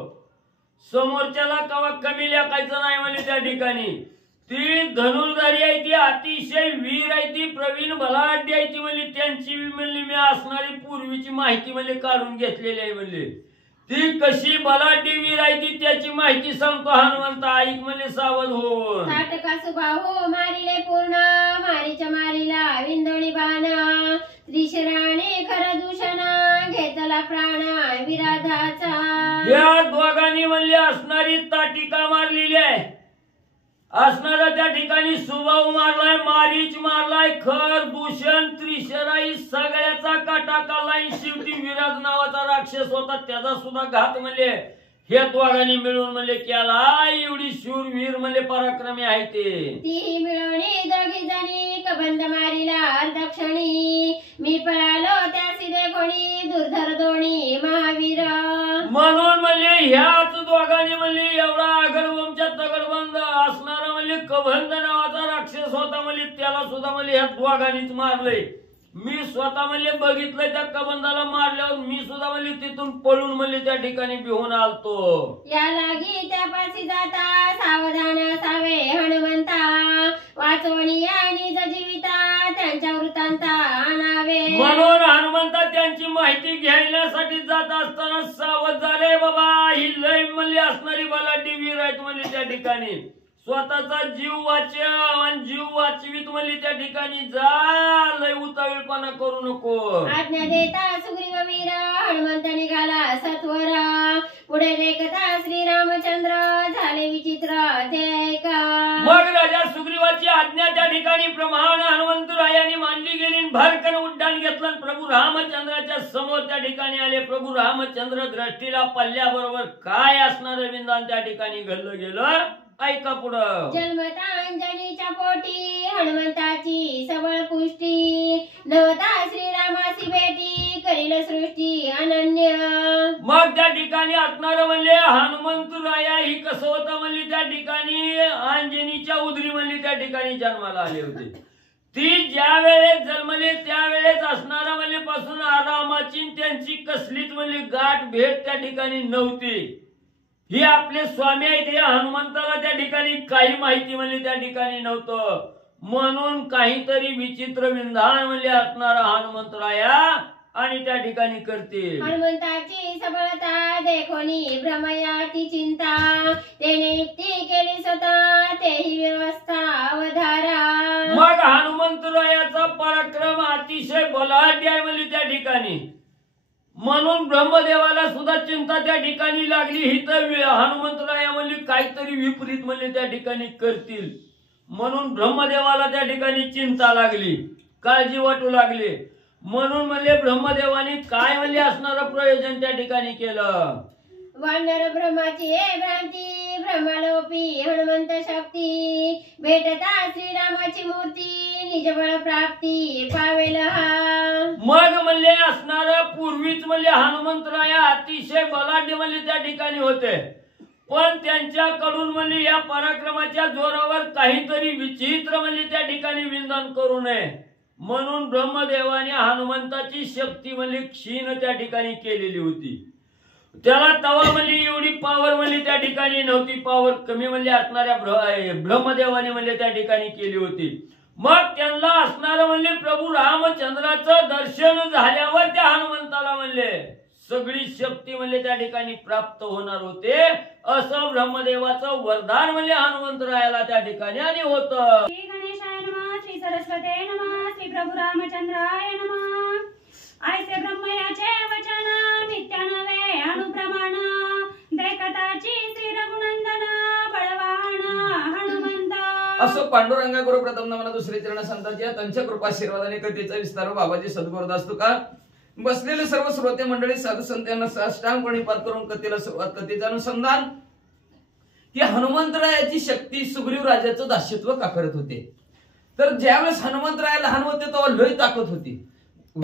समोरच्याला कवा कमी लेखायचं नाही म्हणले त्या ठिकाणी. ती धनुर्धारी आहे ती अतिशय वीर आहे ती प्रवीण बलाढ्य आहे ती म्हणली. त्यांची म्हणली मी असणारी पूर्वीची माहिती म्हणले काढून घेतलेली आहे म्हणले. ती कशी बलाढ्य वीर आहे ती त्याची माहिती सांगतो हनुमंत ऐक म्हणले सावध हो. ताटका सुबाहू मारिले पूर्ण मारीच्या मारीला विंदोणी बाण त्रिशराने खर दूषण घेतला प्राण विराधाचा. या दोघांनी म्हणले असणारी ताटिका मारलेली आहे. असणारा त्या ठिकाणी सुबाहू मारलाय मारीच मारलाय खर दूषण त्रिशराई सगळ्याचा काटा काढलाय. शेवटी विराज नावाचा राक्षस होता त्याचा सुद्धा घात म्हणले हे दोघांनी मिळून म्हणले केला. एवढी शूरवीर म्हणले पराक्रमी आहे ते. ती मिळवणी दोघी जणी कबंध मारिला दक्षिणी मी पळालो त्यासी देखोणी दुर्धर दोणी महावीर. म्हणून म्हणले ह्याच दोघांनी म्हणले एवढा आगरवमच्या तगडबंद असणारा म्हणले कबंध नावाचा राक्षस होता म्हणले त्याला सुद्धा म्हणले ह्या दोघांनीच मारलंय. मी स्वतः म्हणले बघितलंय त्या कबंधाला मारल्यावर मी सुद्धा म्हणले तिथून पळून म्हणले त्या ठिकाणी भिवून आलतो. या लागी त्यापाशी जाता सावधान असावे हनुमंता वाचवणी आणि जीविता त्यांच्या वृत्तांता आणावे. म्हणून हनुमंता त्यांची माहिती घेण्यासाठी जात असताना सावध झाले बाबा ही लय म्हणले असणारी बलाढ्य वीर आहेत म्हणले त्या ठिकाणी. स्वतःचा जीव वाचव आणि जीव वाचवीत म्हणले त्या ठिकाणी जा लय उतावीळपणा करू नको. आज्ञा देता सुग्रीव वीर हनुमंत निघाला सत्वर पुढे देखता श्रीरामचंद्र झाले विचित्र ते ऐका. मग राजा सुग्रीवाची आज्ञा त्या ठिकाणी प्रमाण हनुमंतरायांनी मानली गेली. भरकन उड्डाण घेतलं प्रभू रामचंद्राच्या समोर त्या ठिकाणी आले. प्रभू रामचंद्र दृष्टीला पल्ल्याबरोबर काय असणारं विंदान त्या ठिकाणी घडलं गेलं ऐका पुढं. जन्मता अंजनीच्या पोटी हनुमंताची सबळ पुष्टी नवता श्रीरामासी भेटी करील सृष्टी अनन्य. मग त्या ठिकाणी असणार म्हणले हनुमंतराया ही कसं होतं म्हणली त्या ठिकाणी अंजनीच्या उदरी म्हणली त्या ठिकाणी जन्माला आले होते. ती ज्या वेळेस जन्मले त्यावेळेस असणारा म्हणले पासून आरामाची त्यांची कसलीच म्हणली गाठ भेट त्या ठिकाणी नव्हती. ही आपले स्वामी आहेत हे हनुमंताला त्या ठिकाणी काही माहिती म्हणली त्या ठिकाणी नव्हतं. म्हणून काहीतरी विचित्र विंधान म्हणले असणारा हनुमंतराया आणि त्या ठिकाणी करते. हनुमंताची सबळता देखोनी भ्रमयाची चिंता त्याने युक्ती केली स्वतः तेही व्यवस्था अवधारा. मग हनुमंतरायाचा पराक्रम अतिशय बलाढ्य आहे म्हणली त्या ठिकाणी. म्हणून ब्रह्मदेवाला सुद्धा चिंता त्या ठिकाणी लागली. ही तर हनुमंतराया म्हणली काहीतरी विपरीत म्हणले त्या ठिकाणी करतील. म्हणून ब्रह्मदेवाला त्या ठिकाणी चिंता लागली काळजी वाटू लागली. म्हणून म्हणले ब्रह्मदेवाने काय म्हणले असणारं प्रयोजन त्या ठिकाणी केलं. वानर ब्रह्माची भ्रांती ब्रह्मलोपी हनुमंत शक्ती भेटता श्रीरामाची मूर्ती निजबळ प्राप्ती पावेल हा. मग म्हणले असणार पूर्वीच म्हणले हनुमंतराया अतिशय बलाढ्य म्हणले त्या ठिकाणी होते. पण त्यांच्याकडून म्हणले या पराक्रमाच्या जोरावर काहीतरी विचित्र म्हणले त्या ठिकाणी विंधन करू नये म्हणून ब्रह्मदेवाने हनुमंताची शक्ती म्हणले क्षीण त्या ठिकाणी केलेली होती. त्याला तवा म्हणली एवढी पावर म्हणली त्या ठिकाणी नव्हती. पावर कमी म्हणले असणाऱ्या ब्रह्मदेवाने म्हणले त्या ठिकाणी केली होती. मग त्यांना असणार म्हणले प्रभू रामचंद्राचं दर्शन झाल्यावर त्या हनुमंताला म्हणले सगळी शक्ती म्हणले त्या ठिकाणी प्राप्त होणार होते. असं ब्रह्मदेवाचं वरदान म्हणले हनुमंतरायाला त्या ठिकाणी आणि होतं. श्री गणेशाय नमः श्री सरस्वते नमः श्री प्रभू रामचंद्राय नमः. ऐसे ब्रह्मयाचे वचन नित्य नवे अनुप्रमाण देखताची श्री रघुनंदन बळवान हनुमंत. असो पांडुरंगा गुरु प्रथम नमन दुसरे चरण संतांच्या त्यांच्या कृपाशीर्वादाने कथेचा विस्तार बाबाजी सद्गुरुदास तुका बसलेले सर्व श्रोते मंडळी साधू संत यांना साष्टांग प्रणिपात करून कथेला सुरुवात. कथेचं अनुसंधान की हनुमंतरायाची शक्ती सुग्रीव राजाचं दास्यत्व का करत होते. तर ज्यावेळेस हनुमंतराय लहान होते तेव्हा लय ताकद होती.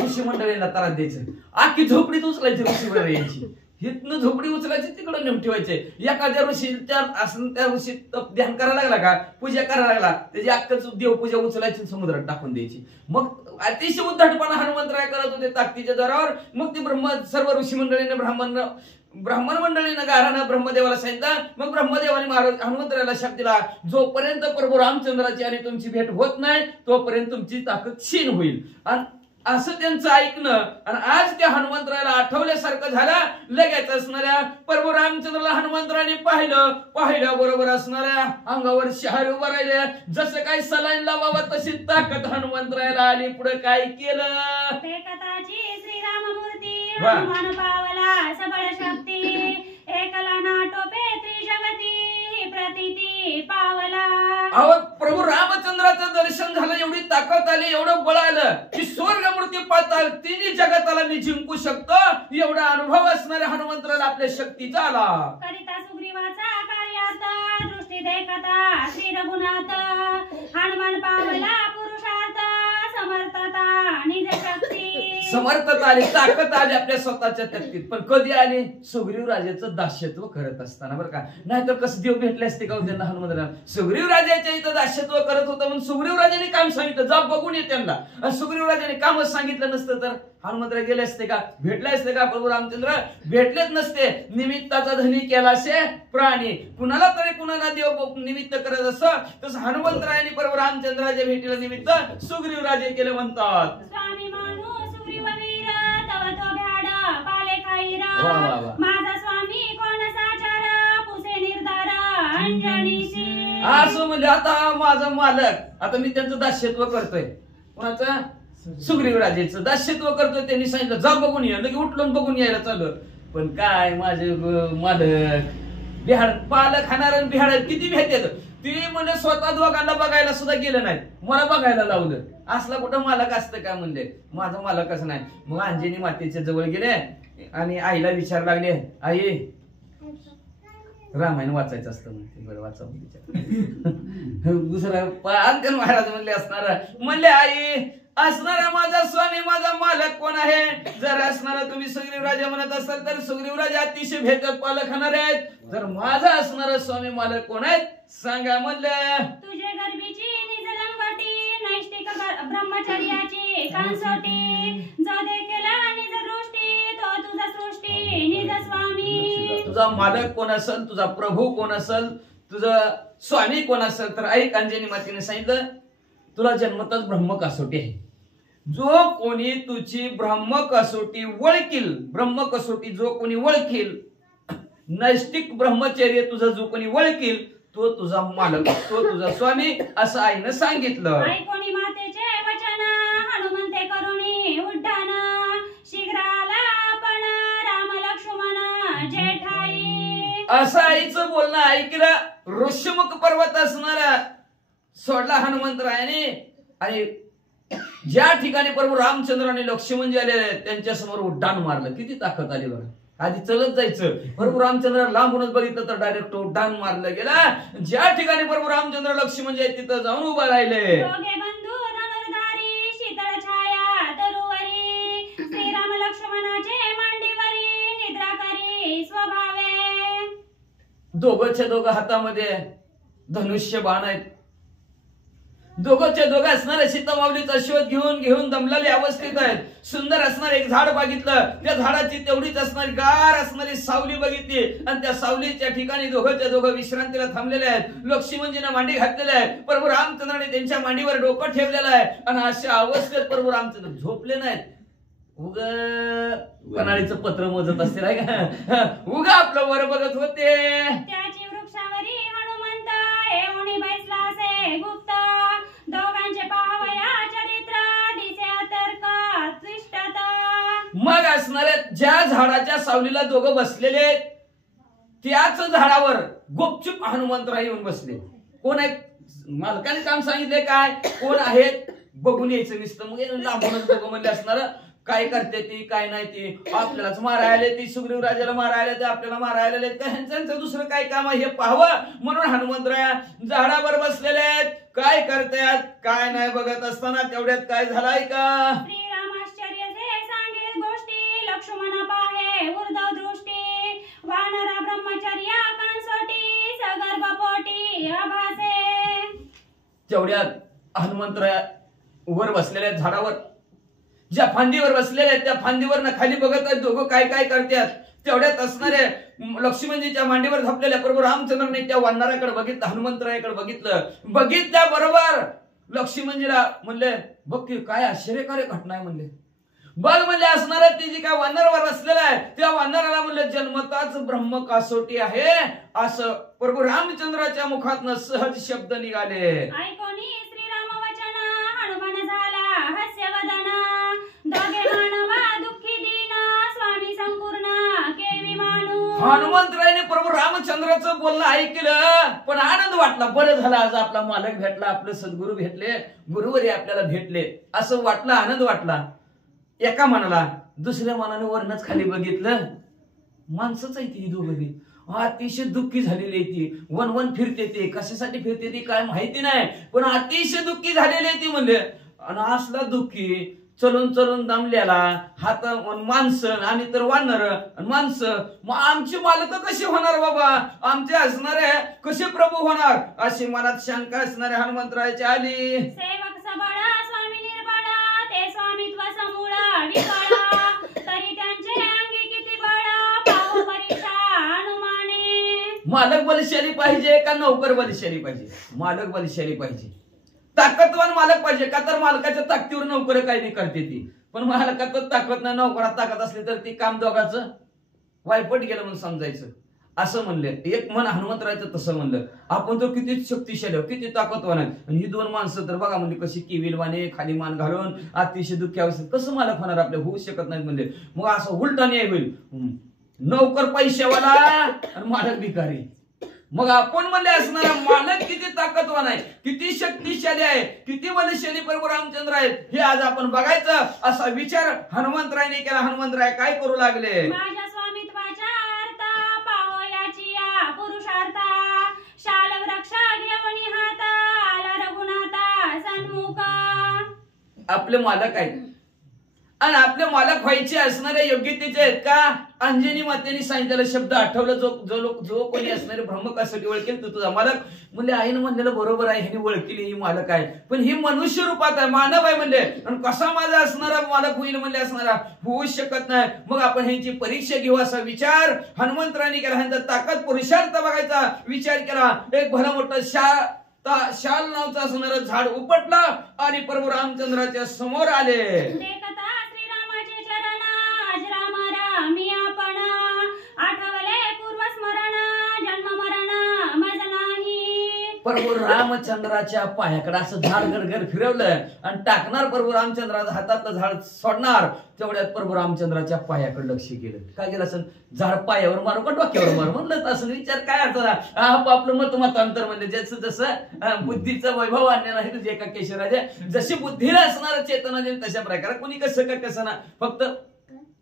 ऋषी मंडळीला त्रास द्यायचं आखी झोपडीत उचलायची ऋषी मंडळींची. हितनं झोपडी उचलायची तिकडं नेम ठेवायचे. एखाद्या ऋषी त्या ऋषी ध्यान करायला लागला का पूजा करायला लागला त्याची अक्कच देवपूजा उचलायची समुद्रात टाकून द्यायची. मग अतिशय उद्धटपणा हनुमंतराय करत होते ताकदीच्या जोरावर. मग ते सर्व ऋषी मंडळीने ब्राह्मण मंडळीनं गारानं ब्रह्मदेवाला सांगितलं. मग ब्रह्मदेवाने महाराज हनुमंतरायाला शाप दिला, जोपर्यंत प्रभू रामचंद्राची आणि तुमची भेट होत नाही तोपर्यंत तुमची ताकद क्षीण होईल. आणि असं त्यांचं ऐकणं आणि आज त्या हनुमंतरायाला आठवल्यासारखं झालं. लगेच असणाऱ्या प्रभू रामचंद्राला हनुमंतरायाने पाहिल्या बरोबर असणाऱ्या अंगावर शहारे उभा राहिले. जसं काही सलाईन लावावं तशी ताकद हनुमंतरायाला आली. पुढे काय केलं? ते कथाची श्रीराममूर्ती वा. हनुमान पावला सबळ शक्ती एकला नाटोपे त्रिजगती प्रतीती पावला. अहो प्रभू रामचंद्राचं दर्शन झालं, एवढी ताकद आली, एवढं बळ आलं की स्वर्ग मूर्ती पाताळ तिन्ही जगाताला मी जिंकू शकतो एवढा अनुभव असणाऱ्या हनुमंतराला आपल्या शक्तीचा आला. करिता सुग्रीवाचा कार्यार्थ दृष्टी देखता श्री रघुनाथ हनुमान पावला पुरुषार्थ समर्थता निज शक्ती. समर्थता आली, ताकद आली आपल्या स्वतःच्या ताकदीत. पण कधी आली? सुग्रीव राजाचं दास्यत्व करत असताना बरं का. नाहीतर कसं देव भेटले असते का त्यांना हनुमंतराला? सुग्रीव राजाच्या इथं दास्यत्व करत होतं म्हणून सुग्रीव राजाने काम सांगितलं, जा बघून ये त्यांना. आणि सुग्रीव राजाने कामच सांगितलं नसतं तर हनुमंतराय गेले असते का? भेटले असते का? प्रभू रामचंद्र भेटलेच नसते. निमित्ताचा धनी केला शे प्राणी. कुणाला तरी कुणाला देव निमित्त करत असं, तसं हनुमंतरायाने प्रभू रामचंद्राच्या भेटीला निमित्त सुग्रीव राजे केले म्हणतात. स्वामी मानू सुग्रीव वीर तव तो भ्याड पाले खाईर. वा, वा, वा. माझा स्वामी कोण साचार पुसे निर्धार अंजनीची. असं म्हणजे आता माझा मालक, आता मी त्यांचं दास्यत्व करतोय. कोणाचं? सुग्रीव राजेचं दास्यत्व करतोय. त्यांनी सांगितलं जा बघून ये. लगे उठलून बघून यायला चालू. पण काय माझे मालक बिहाड पालक खाणार आणि बिहाड किती भेटत. ते म्हणजे स्वतः दोघांना बघायला सुद्धा गेलं नाही, मला बघायला लावलं. असला कुठं मालक असतं का म्हणले. माझा मालकच नाही. मग अंजनी मातेच्या जवळ गेले आणि आईला विचार लागले, आई रामायण वाचायचं असतं म्हणते. बरं वाचा दुसरा अंजन महाराज म्हणले असणार. म्हणले आई असणारा माझा स्वामी माझा मालक कोण आहे? जर असणारा तुम्ही सुग्रीव राजा म्हणत असाल तर सुग्रीव राजा अतिशय भेटत पालक खाणारे आहेत. जर माझा असणारा स्वामी मालक कोण आहेत सांगा म्हणलं. तुझे गर्भीची निज लंगवटी नैष्टिक ब्रह्मचर्याची कांसोटी जो देखील निज दृष्टी तो तुझा सृष्टी निज स्वामी. तुझा मालक कोण असेल, तुझा प्रभू कोण असेल, तुझा स्वामी कोण असेल तर ऐक. अंजनी मातेने सांगितलं तुला जन्मतच ब्रह्म कसोटी आहे. जो कोणी तुझी ब्रह्म कसोटी वळखील, ब्रह्म कसोटी जो कोणी वळखील, नैष्टिक ब्रह्मचर्य तुझं जो कोणी वळखील तो तुझा मालक, तो तुझा स्वामी असं आईनं सांगितलं. ऐकोनी मातेचे वचन हनुमंते करुणी उड्डाण शीघ्राला पण राम लक्ष्मण जेठाई. असं आईचं बोलणं ऐकलं. ऋषमुख पर्वत असणारा सोडला हनुमंतरायाने आणि ज्या ठिकाणी प्रभू रामचंद्राने लक्ष्मण जे आले त्यांच्या समोर उड्डाण मारलं. किती ताकद आली बघा. आधी चलत जायचं, प्रभू रामचंद्र लांबूनच बघितलं तर डायरेक्ट उड्डाण मारलं गेला. ज्या ठिकाणी प्रभू रामचंद्र लक्ष्मण जे तिथं जाऊन उभा राहिले. दोघे बंधू धनुर्धारी शीतळ छाया तरुवरी श्रीराम लक्ष्मणाचे मांडीवरी निद्रा करी स्वभावे. दोघंच्या दोघं हातामध्ये धनुष्य बाण आहेत. दोघंच्या दोघं असणाऱ्या सीतामाऊलीचा शोध घेऊन दमलेले अवस्थेत आहेत. सुंदर असणार एक झाड बघितलं, त्या झाडाची तेवढीच असणारी गार असणारी सावली बघितली आणि त्या सावलीच्या ठिकाणी दोघंच्या दोघं विश्रांतीला थांबलेले आहेत. लक्ष्मणजीनं मांडी घातलेली आहे. प्रभू रामचंद्राने त्यांच्या मांडीवर डोकं ठेवलेलं आहे आणि अशा अवस्थेत प्रभू रामचंद्र झोपले नाहीत. उग कनाळीचं पत्र मोजत असतील आहे का, उग आपलं वर बघत होते. त्याची वृक्षावरी हनुमंत एवढी बैसला असे गुप्त दोघांचे पावया चरित्र दिसे तर्क त्रिष्टत. मग असणाऱ्या ज्या झाडाच्या सावलीला दोघं बसलेले त्याच झाडावर गुपचूप हनुमंतराय येऊन बसले. कोण आहेत? मालकाने काम सांगितले काय कोण आहेत बघून यायचं नुसतं. मग लांबूनच बघू म्हणले असणार काय करते ती काय नाही ती. आपल्यालाच मारायला ती सुग्रीव राजाला मारायला ते आपल्याला मारायला ह्यांचं दुसरं काय काम आहे हे पाहावं म्हणून हनुमंतराय झाडावर बसलेले आहेत. काय करतायत काय नाही बघत असताना तेवढ्यात काय झालाय का श्रीराम आश्चर्याचे सांगे गोष्टी लक्ष्मण पाहे उर्धव दृष्टी वानरा ब्रह्मचर्या कांसोटी सगर्भ पोटी आभासे. तेवढ्यात हनुमंतराय वर बसलेल्या झाडावर ज्या फांदीवर बसलेले आहेत त्या फांदीवर खाली बघत आहेत दोघं काय काय करतात. तेवढ्यात असणारे लक्ष्मणजीच्या मांडीवर झोपलेल्या प्रभू रामचंद्राने त्या वानराकडे बघितलं, हनुमंतरायाकडे बघितलं. बघितल्याबरोबर लक्ष्मणजीला म्हणले, बघ की काय आश्चर्यकारक घटना आहे म्हणले. बघ म्हणले असणारे ती जी काय वानरावर असलेला आहे त्या वानराला म्हणले जन्मताच ब्रह्म कासोटी आहे असं प्रभू रामचंद्राच्या मुखातनं सहज शब्द निघाले. ऐकोनी श्रीराम वचन हनुमान झाला हास्यवदन, दोघे मानवा दुःखी दीन स्वामी संपूर्ण केवी मानू. हनुमंतरायाने प्रभू रामचंद्राचं बोलणं ऐकलं पण आनंद वाटला. बरं झालं आज आपला मालक भेटला, आपले सद्गुरू भेटले, गुरुवरी आपल्याला भेटले असं वाटलं, आनंद वाटला एका मनाला. दुसऱ्या मनाने वरनच खाली बघितलं, माणसंच आहे ती दोघे, अतिशय दुःखी झालेली आहे ती. वन फिरते ते, कशासाठी फिरते ती काय माहिती नाही पण अतिशय दुःखी झालेली आहे ती म्हणले. आणि असला दुःखी चलून चलून दमलेला, हात माणसं आणि तर वानर माणसं, मग आमचे मालक कसे होणार बाबा, आमचे असणारे कसे प्रभू होणार अशी मनात शंका असणारे हनुमंतरायाची आली. सेवक सबळ स्वामी निर्बळ, ते स्वामित्व समूळ विफळ, तरी त्यांचे अंगी किती बळ, पाहू परीक्षा हनुमाने. मालक बलशाली पाहिजे का नौकर बलशाली पाहिजे? मालक बलशाली पाहिजे, ताकदवान मालक पाहिजे. का तर मालकाच्या ताकदीवर नोकर काही बी करते ती, पण मालकातच ताकद नाही, नोकरात ताकद असली तर ती काम दोघाचं वायपट गेलं म्हणून समजायचं असं म्हणले. एक मन हनुमंतरायचं तसं म्हणलं. आपण तर किती शक्तिशाली, किती ताकदवान आहे, आणि ही दोन माणसं तर बघा म्हणजे कशी किविलवाने खाली मान घालून अतिशय दुःखी अवस्थेत कसं मालक होणार आपले, होऊ शकत नाही म्हणले. मग असं उलटा न्याय होईल, नौकर पैशावाला आणि मालक भिकारी. मग आपण म्हणले असणारा मालक किती ताकदवान आहे, किती शक्तिशाली आहे, किती बलशाली प्रभू रामचंद्र आहेत हे आज आपण बघायचं असा विचार हनुमंतरायाने केला. हनुमंतराय काय करू लागले, माझ्या स्वामित्वाचा अर्थ पाहो याची या पुरुषार्था, शाल वृक्ष घेवणी हात आला रघुनाथा सन्मुख. आपले मालक आहेत आणि आपले मालक व्हायचे असणारे योग्यतेचे आहेत का? अंजनी मातेने सांगितलेला शब्द आठवलं, जो कोणी असणारे ब्रह्मकासाठी ओळखेल तो तुझा मालक. म्हणजे आईनं म्हणलेलं बरोबर आहे, ह्याने ओळखली ही मालक आहे, पण ही मनुष्य रूपात आहे, मानव आहे म्हणले. आणि कसा माझा असणारा मालक होईल म्हणले असणारा, होऊ शकत नाही. मग आपण ह्यांची परीक्षा घेऊ असा विचार हनुमंतराने केला. ह्यांचा ताकद पुरुषार्थ बघायचा विचार केला. एक भला मोठं शाल नावचं असणारं झाड उपटलं आणि प्रभू रामचंद्राच्या समोर आले. देखता श्रीरामाचे चरण आज राम रामी आपण, आठवले पूर्वस्मरण जन्म मरण मज नाही. प्रभू रामचंद्राच्या पायाकडे असं झाड गरगर फिरवलं आणि टाकणार प्रभू रामचंद्राच्या हातातलं झाड सोडणार. तेवढ्यात प्रभू रामचंद्राच्या पायाकडे लक्ष गेलं. काय केलं असं, झाड पायावर मारू का डोक्यावर मारू म्हणलं असं विचार काय अर्थ. आपलं मतांतर म्हणजे जसं जसं बुद्धीचं वैभव आणले नाही तुझे एका केशराजे, जशी बुद्धीला असणार चेतना देईल तशा प्रकारे कोणी कसं का कसं ना, फक्त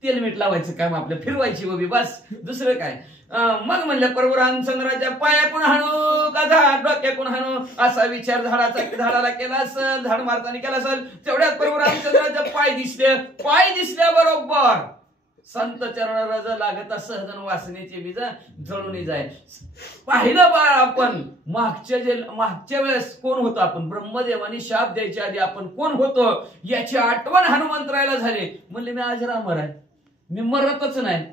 तेल मीठ लावायचं काम आपलं, फिरवायची उभी बस, दुसरं काय. मग म्हणलं प्रभू रामचंद्राच्या पायाकडून हाणू का झाड डोक्याकडून हाणू असा विचार झाडाला केला असेल, झाड मारताना केला असेल. तेवढ्यात प्रभू रामचंद्राचे पाय दिसल्याबरोबर संत चरण रज लागत सहजन वासनेचे बीज जळून जाय. पाहिलं बाळ आपण मागच्या वेळेस कोण होतो, आपण ब्रह्मदेवानी शाप द्यायच्या आधी आपण कोण होतो याची आठवण हनुमंतरायाला झाली. म्हणले मी आज रामर आहे, मी मरतच नाही,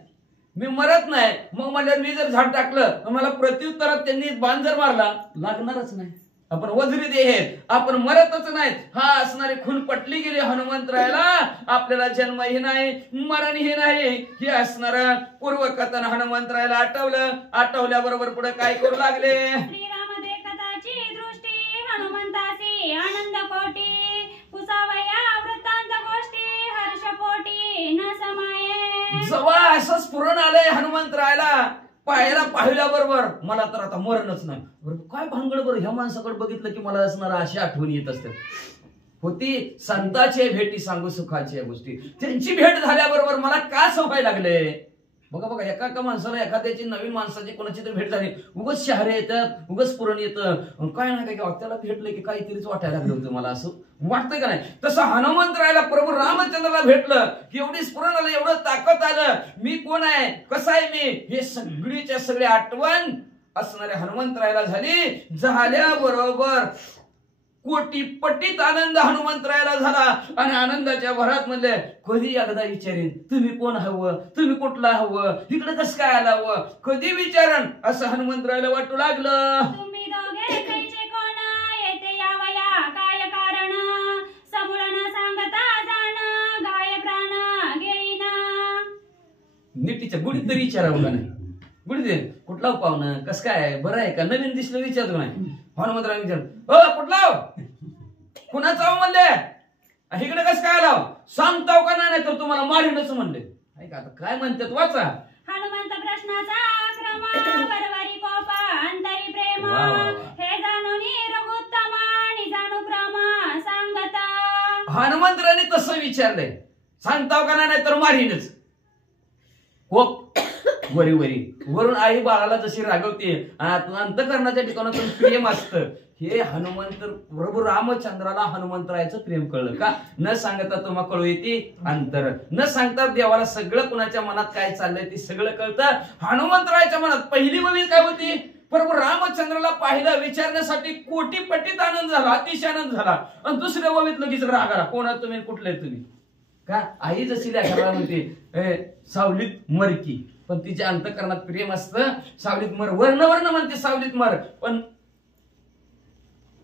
मी मरत नाही. मग म्हणलं मी जर झाड टाकलं तर मला प्रत्युत्तरात त्यांनी बाण जर मारला लागणारच नाही. आपण वज्री देह, आपण मरतच नाहीत. हा असणारी खून पटली गेली हनुमंतरायाला. आपल्याला जन्मही नाही मरणही नाही हे असणार पूर्वकथन हनुमंतरायाला आठवलं. आठवल्याबरोबर पुढे काय करू लागले, श्रीराम देखताची दृष्टी हनुमंतासी आनंद कोटी, पुसावया वृत्तांत गोष्टी हर्ष पोटी न समाये. जवळ असं स्फुरण आलंय हनुमंतरायाला. पाहिल्याबरोबर मला तर आता मरणच नाही. काय भानगड बरं, ह्या माणसाकडे बघितलं की मला असणार अशी आठवण येत असते. होती संताची भेटी सांगू सुखाची गोष्टी, त्यांची भेट झाल्याबरोबर मला का सवय लागले. बघा एका माणसाला एखाद्याची नवीन माणसाची कोणाची तरी भेट झाली, उगाच शहरे येतात, उगाच पुरण येतं, काय नाही काय त्याला भेटलं की काहीतरीच वाटायला लागलं होतं मला, असं वाटतंय का नाही. तसं हनुमंतरायाला प्रभू रामचंद्राला भेटलं की एवढी स्फुरण आलं, एवढं ताकद आलं, मी कोण आहे, कसं आहे मी, हे सगळीच्या सगळी आठवण असणाऱ्या हनुमंतरायाला झाली. झाल्याबरोबर कोटीपटीत आनंद हनुमंतरायाला झाला आणि आनंदाच्या भरात म्हणले कधी एकदा विचारेन तुम्ही कोण हवं, तुम्ही कुठला हवं, इकडे कसं काय आला हवं, कधी विचारन असं हनुमंतरायाला वाटू लागलं. तुम्ही दोघे कैचे कोण येते यावया काय कारण समूळ न सांगता जाण गाय प्राण घेईना. नीतीच्या गुढीत तरी विचारावं का नाही, गुढीत कुठला पाहुणं कसं काय बरं आहे का नवीन दिसलं विचारतो नाही. हनुमंतराय विचार कुठला कुणाचा म्हणले इकडे कसं काय आला सांगताव का नाही तर तुम्हाला मारीनच म्हणले. ऐका आता काय म्हणतात वाचा. हनुमंत प्रश्नाचा क्रम वरवरी कोप अंतरी प्रेम वा, वा, वा. हे जाणून रघुत्तम जाणू क्रम सांगता. हनुमंतराने तसं विचारलंय सांगताव का नाही तर मारीनच. कोप वरी वरी वरून आई बाळाला जशी रागवते अंतकरणाच्या ठिकाणातून प्रेम असतं हे हनुमंत प्रभू रामचंद्राला हनुमंतरायचं प्रेम कळलं का. न सांगता तुम्हा कळू येते अंतर, न सांगता देवाला सगळं कुणाच्या मनात काय चाललंय ते सगळं कळतं. हनुमंतरायच्या मनात पहिली ववी काय होती, प्रभू रामचंद्राला पाहिलं विचारण्यासाठी कोटीपटीत आनंद झाला, अतिशय आनंद झाला. आणि दुसऱ्या ववीत लगेच राग आला, कोणा तुम्ही कुठले तुम्ही का. आई जशी लेकराला म्हणते सावलीत मर की, पण तिच्या अंतकरणात प्रेम असतं. सावलीत मर वर्ण वर्ण म्हणते सावलीत मर, पण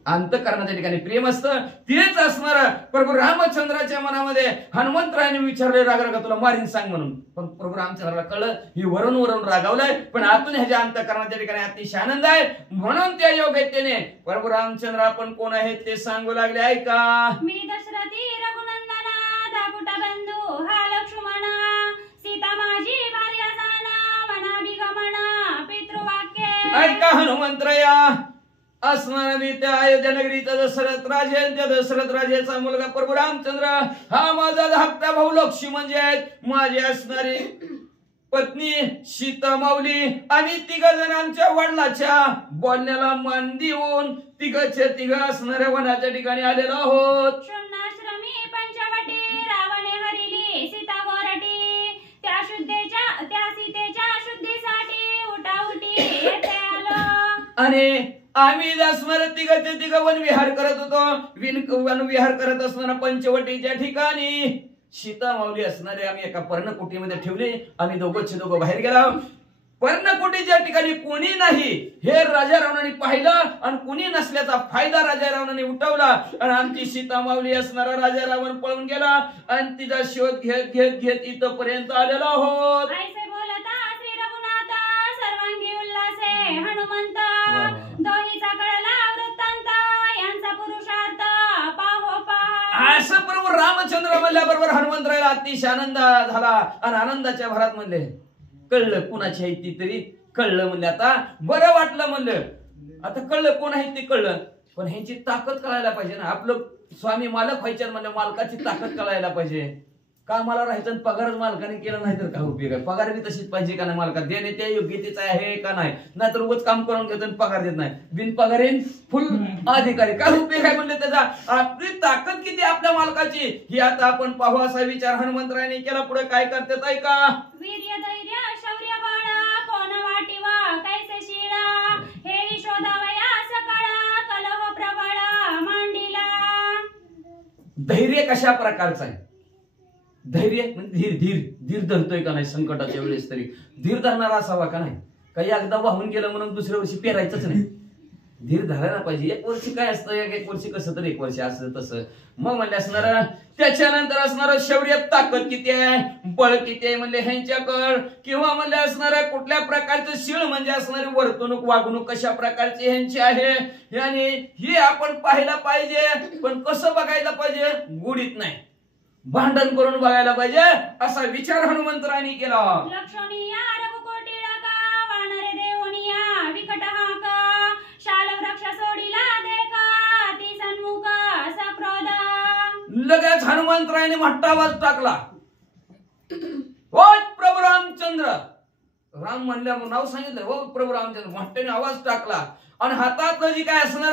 अंतकरणाच्या ठिकाणी प्रेम असतं. तेच असणार प्रभू रामचंद्राच्या मनामध्ये हनुमंतरायाने विचारले राग रागा तुला मारीन सांग म्हणून. पण प्रभू रामचंद्राला कळलं ही वरून वरून रागावलाय पण आतून ह्याच्या अंतकरणाच्या ठिकाणी अतिशय आनंद आहे. म्हणून त्या योग्यतेने प्रभू रामचंद्र आपण कोण आहेत ते सांगू लागले. ऐका. मी दशरथी रघुनंदना दाकुटा बंधू हा लक्ष्मणा सीता माझी भार्या जाना मना बिगमना पितृवाक्य. ऐका हनुमंतराया असणारा मी त्या अयोध्या नगरीचा दशरथ राजे, त्या दशरथ राजेचा मुलगा प्रभू रामचंद्र हा माझा धाकटा भाऊ लक्ष्मण म्हणजे आहेत. माझी असणारी पत्नी सीता माऊली आम्ही तिघ जण आमच्या वडिलाच्या बोलण्याला मान देऊन तिघच्या तिघ असणाऱ्या वनाच्या ठिकाणी आलेलो आहोत. शून्याश्रमी पंचवटी रावणे हरिली सीता गोरटी त्या सीतेच्या शुद्धीसाठी उठाउटी येथे आलो. आणि आम्ही असणारे तिघचे तिघ वनविहार करत होतो. वनविहार करत असताना पंचवटीच्या ठिकाणी सीता माऊली असणारे आम्ही एका पर्णकुटीमध्ये ठेवले. आम्ही दोघं बाहेर गेलो. पर्णकुटीच्या ठिकाणी कोणी नाही हे राजा रावणाने पाहिलं आणि कोणी नसल्याचा फायदा राजा रावणाने उठवला आणि आमची सीता माऊली असणारा राजा रावण पळून गेला आणि तिचा शोध घेत घेत घेत इथपर्यंत आलेलो आहोत. ऐसे बोलता श्री रघुनाथ सर्वांगी उल्हासे हनुमंत दोन्हीचा कळला वृत्तांत यांचा पुरुषार्थ पाहो पहा. असं प्रभू रामचंद्र म्हणल्याबरोबर हनुमंतरायाला अतिशय आनंद झाला आणि आनंदाच्या भरात म्हणले कळलं कुणाची आहे ती तरी कळलं म्हणले. आता बरं वाटलं म्हणलं, आता कळलं कोण आहे ते कळलं, पण ह्याची ताकद कळायला पाहिजे ना. आपलं स्वामी मालक व्हायचे म्हणजे मालकाची ताकद कळायला पाहिजे. कामाला राहायचं पगारच मालकाने केला नाही तर काय उपयोग आहे. पगार बी तशीच पाहिजे का नाही मालकात देणे त्या योग्यतेचा आहे का नाही. नाहीतर उगाच काम करून घेतो पगार देत नाही. बिन पगारीन फुल अधिकारी काय उपयोग आहे म्हणले त्याचा. आपली ताकद किती आपल्या मालकाची ही आता आपण पाहू असा विचार हनुमंतरायाने केला. पुढे काय करतात ऐका. वीर्य धैर्य शौर्य बळ कोण वाटिवा कैसे शिळा हे शोधावया सकळ कलह प्रबळ मांडिला. धैर्य कशा प्रकारचं आहे. धैर्य म्हणजे धीर धीर धीर धरतोय का नाही संकटाच्या वेळेस तरी धीर धरणारा असावा का नाही. काही एकदा वाहून गेलं म्हणून दुसऱ्या वर्षी पेरायचंच नाही. धीर धरायला पाहिजे. एक वर्षी काय असतं एक वर्षी कसं तर एक वर्षी असं तसं. मग म्हणले असणार त्याच्यानंतर असणार शौर्य ताकद किती आहे बळ किती आहे म्हणले ह्यांच्याकड किंवा म्हणले असणार कुठल्या प्रकारचं शीळ म्हणजे असणारी वर्तणूक वागणूक कशा प्रकारची ह्यांची आहे आणि हे आपण पाहायला पाहिजे. पण कसं बघायला पाहिजे गुढीत नाही भांडण करून बघायला पाहिजे असा विचार हनुमंतरायांनी केला. लक्षणीया रघुकोटीला का वानरे देवनिया विकट हाका शाल वृक्ष सोडीला देखा ती सन्मुख सक्रोध. लगेच हनुमंतरायाने मोठा आवाज टाकला. ओ प्रभू रामचंद्र. राम म्हणल्या नाव सांगितलं हो प्रभू रामचंद्र. मोठ्याने आवाज टाकला आणि हातातलं जी काय असणार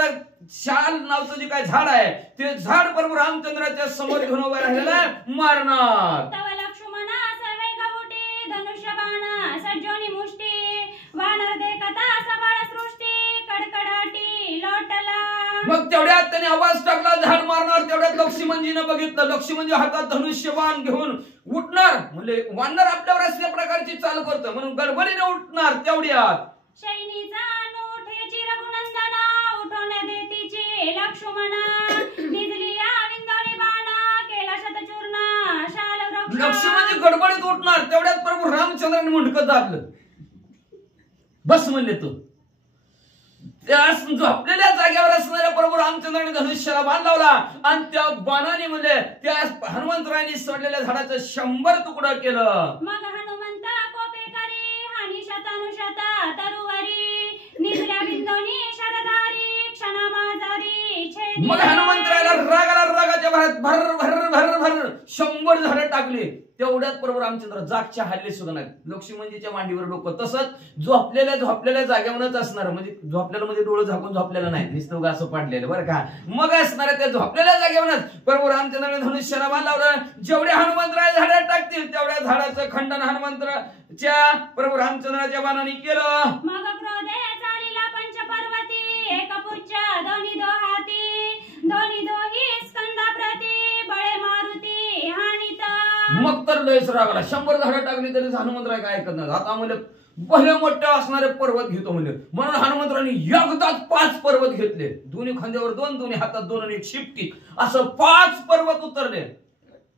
शाल नावचं जे काय झाड आहे ते झाड प्रभू रामचंद्राच्या समोर घेऊन उभा राहिलेला मारणार. तव लक्ष्मणा सर्वे गवटी धनुष्यबाण सज्जोनी मुष्टी वानर देखता सबळ सृष्टी कडकडाटी लोटला. मग तेवढ्यात त्याने आवाज टाकला झाड मारणार. तेवढ्यात लक्ष्मणजीनं बघितलं. लक्ष्मणजी हातात धनुष्यबाण घेऊन उठणार. म्हणजे वानर आपल्यावर असल्या प्रकारची चाल करतं म्हणून गडबडीने उठणार. तेवढ्यात शैनीचा नोठेची रघुनंदना उठवण्या देतीची लक्ष्मणा निजली या विंदोनी बाणा केला शतचूर्णा शाल वृक्ष. लक्ष्मणजी गडबडीत उठणार. तेवढ्यात प्रभू रामचंद्रांनी मुंडकं दाबलं. बस म्हणले तू. त्या झोपलेल्या जागेवर असणाऱ्या प्रभू रामचंद्रांनी धनुष्याला बाण लावला आणि त्या बाणाने म्हणजे त्या हनुमंतरायांनी सोडलेल्या झाडाचं 100 तुकडं केलं. मग हनुमंत कोपेकरी हानी शतानुशता तरुवरी निजल्या बिंदोनी शरधारी क्षणा माझारी छेदी. मग हनुमंतरायाला रागाच्या भरात भर भर भर भर 100 झाडं टाकली. तेवढ्यात प्रभू रामचंद्र जागच्या हल्ले सुद्धा नाहीत. लक्ष्मणजीच्या मांडीवर डोकं. तसंच झोपलेल्या जागेवरच असणार. म्हणजे झोपलेलं म्हणजे डोळं झाकून झोपलेलं नाही, नुसतं असं पडलेलं बरं का. मग असणाऱ्या त्या झोपलेल्या जागेवरच प्रभू रामचंद्राने धनुष्याला बाण लावलं. जेवढे हनुमंतराय झाडं टाकतील तेवढ्या झाडाचं खंडन हनुमंतराच्या प्रभू रामचंद्राच्या बाणाने केलं. मग क्रोधे चालिला पंचपर्वती एक पुच्छ दोन्ही दोहाती दोन्ही दोही स्कंदा प्रती बळे मारुती हानित. मग तर लयच रागला. 100 झाडं टाकली तरी हनुमंतराय काय ऐकत नाही. आता म्हणजे भले मोठे असणारे पर्वत घेतो म्हणजे. म्हणून हनुमंतरांनी एकदाच 5 पर्वत घेतले. दोन्ही खांद्यावर 2, दोन्ही हातात 2 आणि एक शिपटी असं 5 पर्वत उतरले.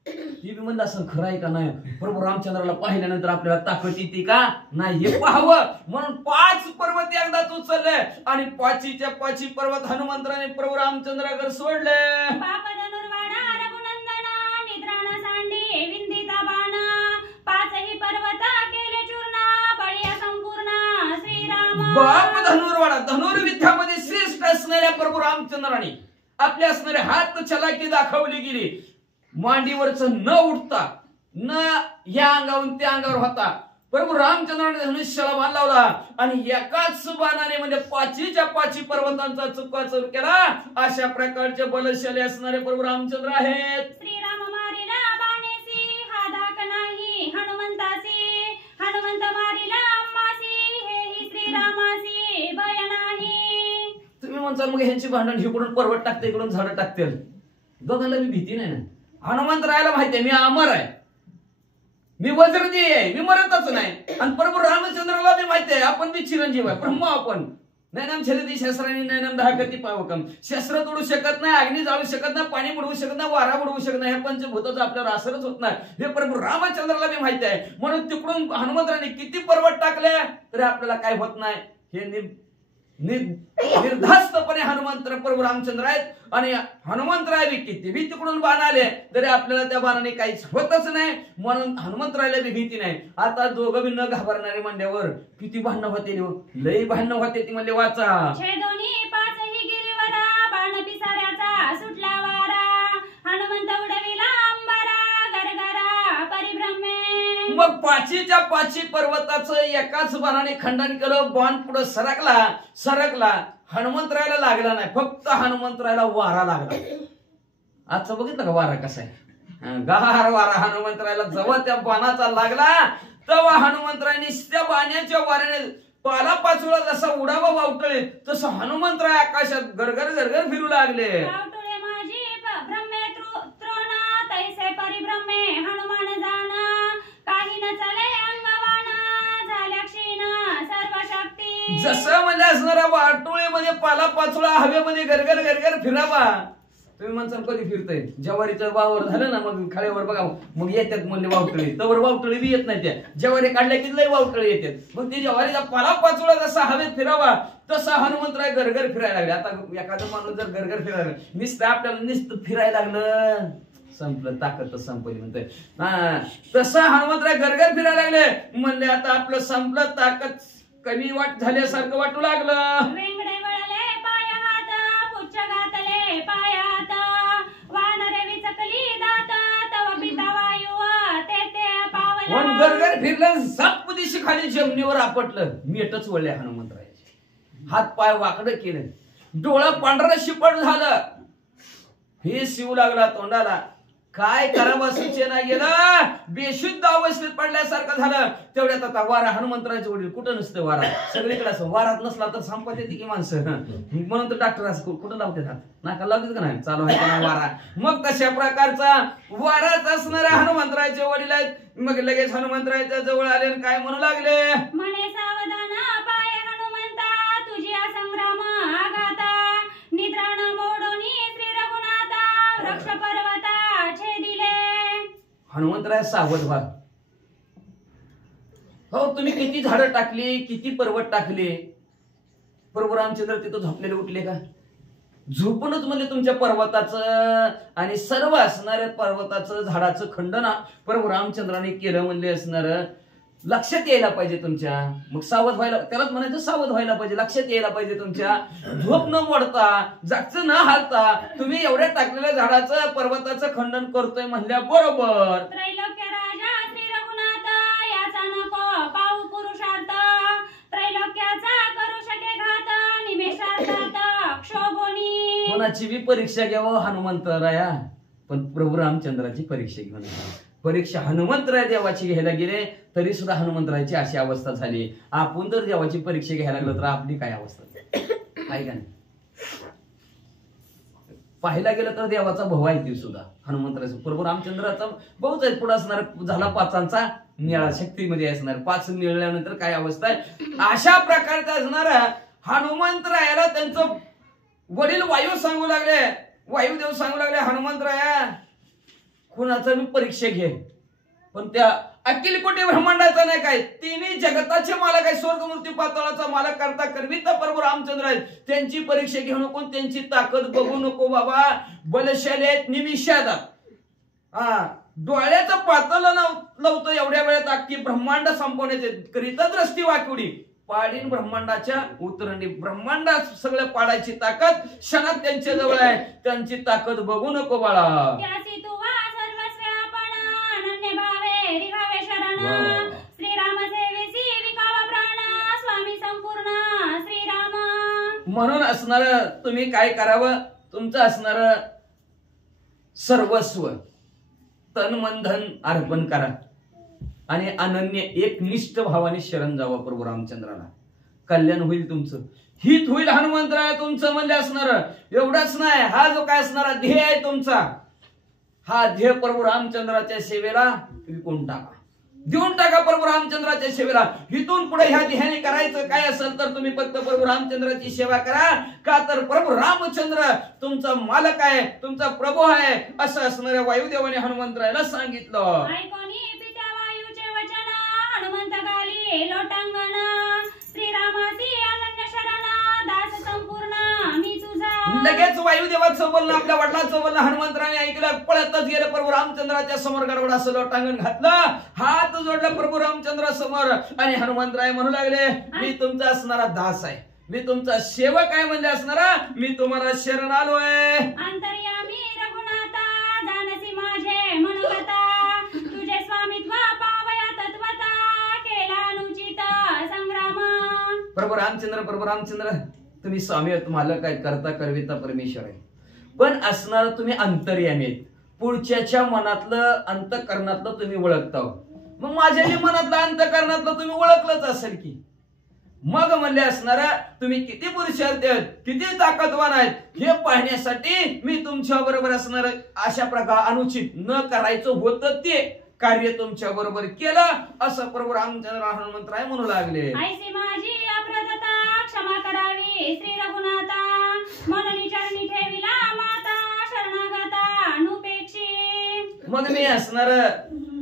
ती म्हणलं असं खरं आहे का नाही. प्रभू रामचंद्राला पाहिल्यानंतर आपल्याला ताकद येते का नाही हे पाहावं म्हणून 5 पर्वत एकदाच उचलले आणि 5च्या 5 पर्वत हनुमंतराने प्रभू रामचंद्राकडे सोडले. बाप धनुर्वाणा रघुनंदना निद्राणा सांडी विंदिता बाणा 5ही पर्वत केले चूर्ण बळीया संपूर्ण श्रीराम. बाप धनुर्वाणा धनुर्विद्यामध्ये श्रेष्ठ असणाऱ्या प्रभू रामचंद्राने आपल्या असणारे हात चलाकी दाखवली गेली. मांडीवरच न उठता न या अंगावरून त्या अंगावर होता प्रभू रामचंद्राने धनुष्याला बाण लावला आणि एकाच बाणाने म्हणजे 5च्या 5 पर्वतांचा चुकाचूर केला. अशा प्रकारचे बलशाली असणारे प्रभू रामचंद्र आहेत. श्रीराम मारिला बाणेसी हा धाक नाही हनुमंतासी हनुमंत मारिला अम्मासी हेही श्रीरामासी भय नाही. तुम्ही म्हणसाल मग ह्यांची भांडण इकडून पर्वत टाकते इकडून झाडं टाकतील. दोघांना मी भीती नाही ना. हनुमंतरायाला माहितीये मी अमर आहे, मी वज्रदेही आहे, मी मरतच नाही. आणि प्रभू रामचंद्राला बी माहिती आहे आपण बी चिरंजीव आहे, ब्रह्म आपण. नैनम छलती शस्त्रांनी नैनम दहाकती पावकम. शस्त्र तोडू शकत नाही, अग्नी जाळू शकत नाही, पाणी बुडवू शकत नाही, वारा बुडवू शकत नाही. हे पंचभूताचं आपल्यावर असरच होत नाही हे प्रभू रामचंद्राला बी माहिती आहे. म्हणून तिकडून हनुमंतराने किती पर्वत टाकले तरी आपल्याला काय होत नाही. हे निर्धास्तपणे हनुमंत प्रभू रामचंद्र आहेत आणि हनुमंतराय बी किती बी तिकडून बाण आले तरी आपल्याला त्या बाणाने काहीच होतच नाही. म्हणून हनुमंतरायला बी भीती नाही. आता दोघं बी न घाबरणारे म्हणल्यावर किती भांडणं होते, लई भांडणं होते ती म्हणले वाचा. छेदोनी 5ही गिरीवरा बाण पिसाऱ्याचा सुटला वारा हनुमंत उडविला अंबरा गरगरा परिभ्रमे. मग 5च्या 5 पर्वताचं एकाच बाणाने खंडन केलं. बाण पुढे सरकला हनुमंतरायला लागला नाही, फक्त हनुमंतरायला वारा लागला. आजचं बघितलं का वारा कसा आहे, गार वारा हनुमंतरायला जेव्हा त्या बाणाचा लागला तेव्हा हनुमंतरायने त्या बाणाच्या वाऱ्याने पाला पाचोळा जसा उडावा वावटळे तसं हनुमंतराय आकाशात गरगर गरगर फिरू लागले. वावटुळे माझी ब्रह्मे त्रोणा तैसे परिभ्रमे हनुमान जाणा काही न चले अंगवाना झाल्या क्षीण सर्व शक्ती. जसं म्हणजे असणारा वाटोळीमध्ये पाला पाचोळा हवेमध्ये गरगर गरगर फिरावा. तुम्ही म्हणसाल कधी फिरतय, ज्वारीचं वावर झालं ना मग खाळीवर बघा मग येतात म्हणले वावटळी, तवर वावटळी बी येत नाही. त्या ज्वारी काढल्या की लय वावटळी येतात. मग ते ज्वारीचा पाला पाचोळा जसा हवेत फिरावा तसा हनुमंतराय गरगर फिरायला लागले. आता एखादा माणूस जर गरगर फिरायला नुसतं आपल्याला नुसतं फिरायला लागलं संपलं, ताकद संपली म्हणतोय. तसं हनुमंतराय गरगर फिरायला लागले. म्हणले आता आपलं संपलं, ताकद कमी झाल्यासारखं वाटू लागलं. वेंगडे वळले पाय हात पुच्छ घातले पायात वानरे विचकली दात तव पिता वायू ते पावला. गरगर फिरलं सात दिवशी खाली जमिनीवर आपटलं. मीठच वळले हनुमंतरायाचे. हात पाय वाकडं केलं, डोळं पांढरं शिपट झालं. हे शिव लागला तोंडाला. काय करावं सुचेना गेलं, बेशुद्ध अवस्थेत पडल्यासारखं झालं. तेवढ्यात आता वारा, हनुमंतराचे वडील कुठं नसतं वारा, सगळीकडे असं. वारात नसला तर संपत येते की माणसं, म्हणून तर डॉक्टर असं कुठं लावते हात, नाका लावतात का नाही, चालू आहे का नाही वारा. मग तशा प्रकारचा वारात असणाऱ्या हनुमंतराचे वडील आहेत. मग लगेच हनुमंतराच्या जवळ आले आणि काय म्हणू लागले, म्हणे सावधान पाय हनुमंता, तुझी संग्राम आघाता, निद्रा न मोडोनी श्री रघुनाथा, वृक्ष पर्वता छेदिले. हनुमंतराय सावध व्हा. हो, तुम्ही किती झाडं टाकली, किती पर्वत टाकले, प्रभू रामचंद्र तिथं झोपलेले उठले का? झोपूनच म्हणजे तुमच्या पर्वताचं आणि सर्व असणाऱ्या पर्वताचं झाडाचं खंडन प्रभू रामचंद्राने केलं म्हणले असणार. लक्षात यायला पाहिजे तुमच्या. मग सावध व्हायला, त्यालाच म्हणायचं सावध व्हायला पाहिजे, लक्षात यायला पाहिजे तुमच्या. झोप न मोडता, जागचं न हालता तुम्ही एवढ्या टाकलेल्या झाडाचं पर्वताचं खंडन करतोय म्हणल्या बरोबर. त्रैलोक्य राजा श्री रघुनाथ, याचा नको पाहू पुरुषार्थ, त्रैलोक्याचा करू शके घात, निमेषार्धात क्षोभोनी. कोणाची बी परीक्षा घ्यावं हनुमंतराया, पण प्रभू रामचंद्राची परीक्षा घेऊन परीक्षा हनुमंतराय देवाची घ्यायला गेले तरी सुद्धा हनुमंतरायची अशी अवस्था झाली. आपण जर देवाची परीक्षा घ्यायला लागलो तर आपली काय अवस्था आहे का नाही? पाहायला गेलं तर देवाचा भाऊ आहे ती सुद्धा हनुमंतराचा. प्रभू रामचंद्राचा भाऊच आहे. पुढे असणार झाला पाचांचा निळा, शक्तीमध्ये असणार. 5 निळल्यानंतर काय अवस्था आहे, अशा प्रकारचा असणारा हनुमंतरायाला त्यांचं वडील वायू सांगू लागले, वायुदेव सांगू लागले, हनुमंतराया कुणाचा मी परीक्षा घे, पण त्या अखिल कोटी ब्रह्मांडाचा नाही काय, तिन्ही जगताचे मालक आहे, स्वर्गमूर्ती पाताळाचा मालक करता करविता प्रभू रामचंद्र आहेत. त्यांची परीक्षा घेऊ नको, त्यांची ताकद बघू नको बाबा. बलशाली आहेत, निमिषात डोळ्याचं पातळ लावतं एवढ्या वेळात अख्खी ब्रह्मांड संपवण्याचे करिता दृष्टी वाकवडी पाडीन ब्रह्मांडाच्या उतरंडी. ब्रह्मांडात सगळं पाडायची ताकद क्षणात त्यांच्या जवळ आहे. त्यांची ताकद बघू नको बाळा. त्यासी तू वा सर्वस्व आपण, अनन्य भावे रिभावे शरण, श्रीराम सेवेसी विकावा प्राण, स्वामी संपूर्ण श्रीराम. म्हणून असणार तुम्ही काय करावं, तुमचं असणार सर्वस्व तन मन धन अर्पण करा आणि अनन्य एकनिष्ठ भावाने शरण जावा प्रभू रामचंद्राला. कल्याण होईल तुमचं, हित होईल हनुमंतराय तुमचं म्हणले असणार. एवढंच नाही, हा जो काय असणारा ध्येय आहे तुमचा, हा ध्येय प्रभू रामचंद्राच्या सेवेला विकून टाका, देऊन टाका प्रभू रामचंद्राच्या सेवेला. इथून पुढे ह्या ध्येयाने करायचं काय असेल तर तुम्ही फक्त प्रभू रामचंद्राची सेवा करा. का तर प्रभू रामचंद्र तुमचा मालक आहे, तुमचा प्रभू आहे, असं असणाऱ्या वायुदेवाने हनुमंतरायला सांगितलं. ऐकोनी पित्या वायूचे वचन, हनुमंत गाली लोटांगण, श्रीरामासी अनन्य शरण, दास संपूर्ण मी तुझा. लगेच वायुदेवाचं बोलणं, आपल्या वडिलांचं बोलणं हनुमंतराने ऐकलं. पळतच गेलं प्रभू रामचंद्राच्या समोर, गडबड असं लोटांगण घातलं, हात जोडला प्रभू रामचंद्रा समोर आणि हनुमंतराय म्हणू लागले, मी तुमचा असणारा दास आहे, मी तुमचा सेवक आहे म्हणजे असणारा, मी तुम्हाला शरण आलोय. अंतर्यामी रघुनाथा, जानसी माझे मनोगता, तुझे स्वामित्व पावया तत्वता, केला अनुचित संग्राम. प्रभू रामचंद्र तुम्ही स्वामी आहेत, मालक आहेत, करता करविता परमेश्वर आहे, पण असणार तुम्ही अंतर्यामी आहेत. पुढच्याच्या मनातलं अंतःकरणातलं तुम्ही ओळखता. मग माझ्या मनातलं अंतःकरणातलं तुम्ही ओळखलंच असेल की. मग म्हणले असणारा तुम्ही किती पुरुषार्थ आहेत, किती ताकदवान आहेत हे पाहण्यासाठी मी तुमच्या बरोबर असणार. अशा प्रकार अनुचित न करायचं होतं ते कार्य तुमच्या बरोबर केलं, असं प्रभू रामचंद्र हनुमंतराय म्हणू लागले. ऐसी माझी अपराधता क्षमा करावी श्री रघुनाथा, म्हणून चरणी ठेविला माता, शरणागता अनुपेक्षी. मग मी असणार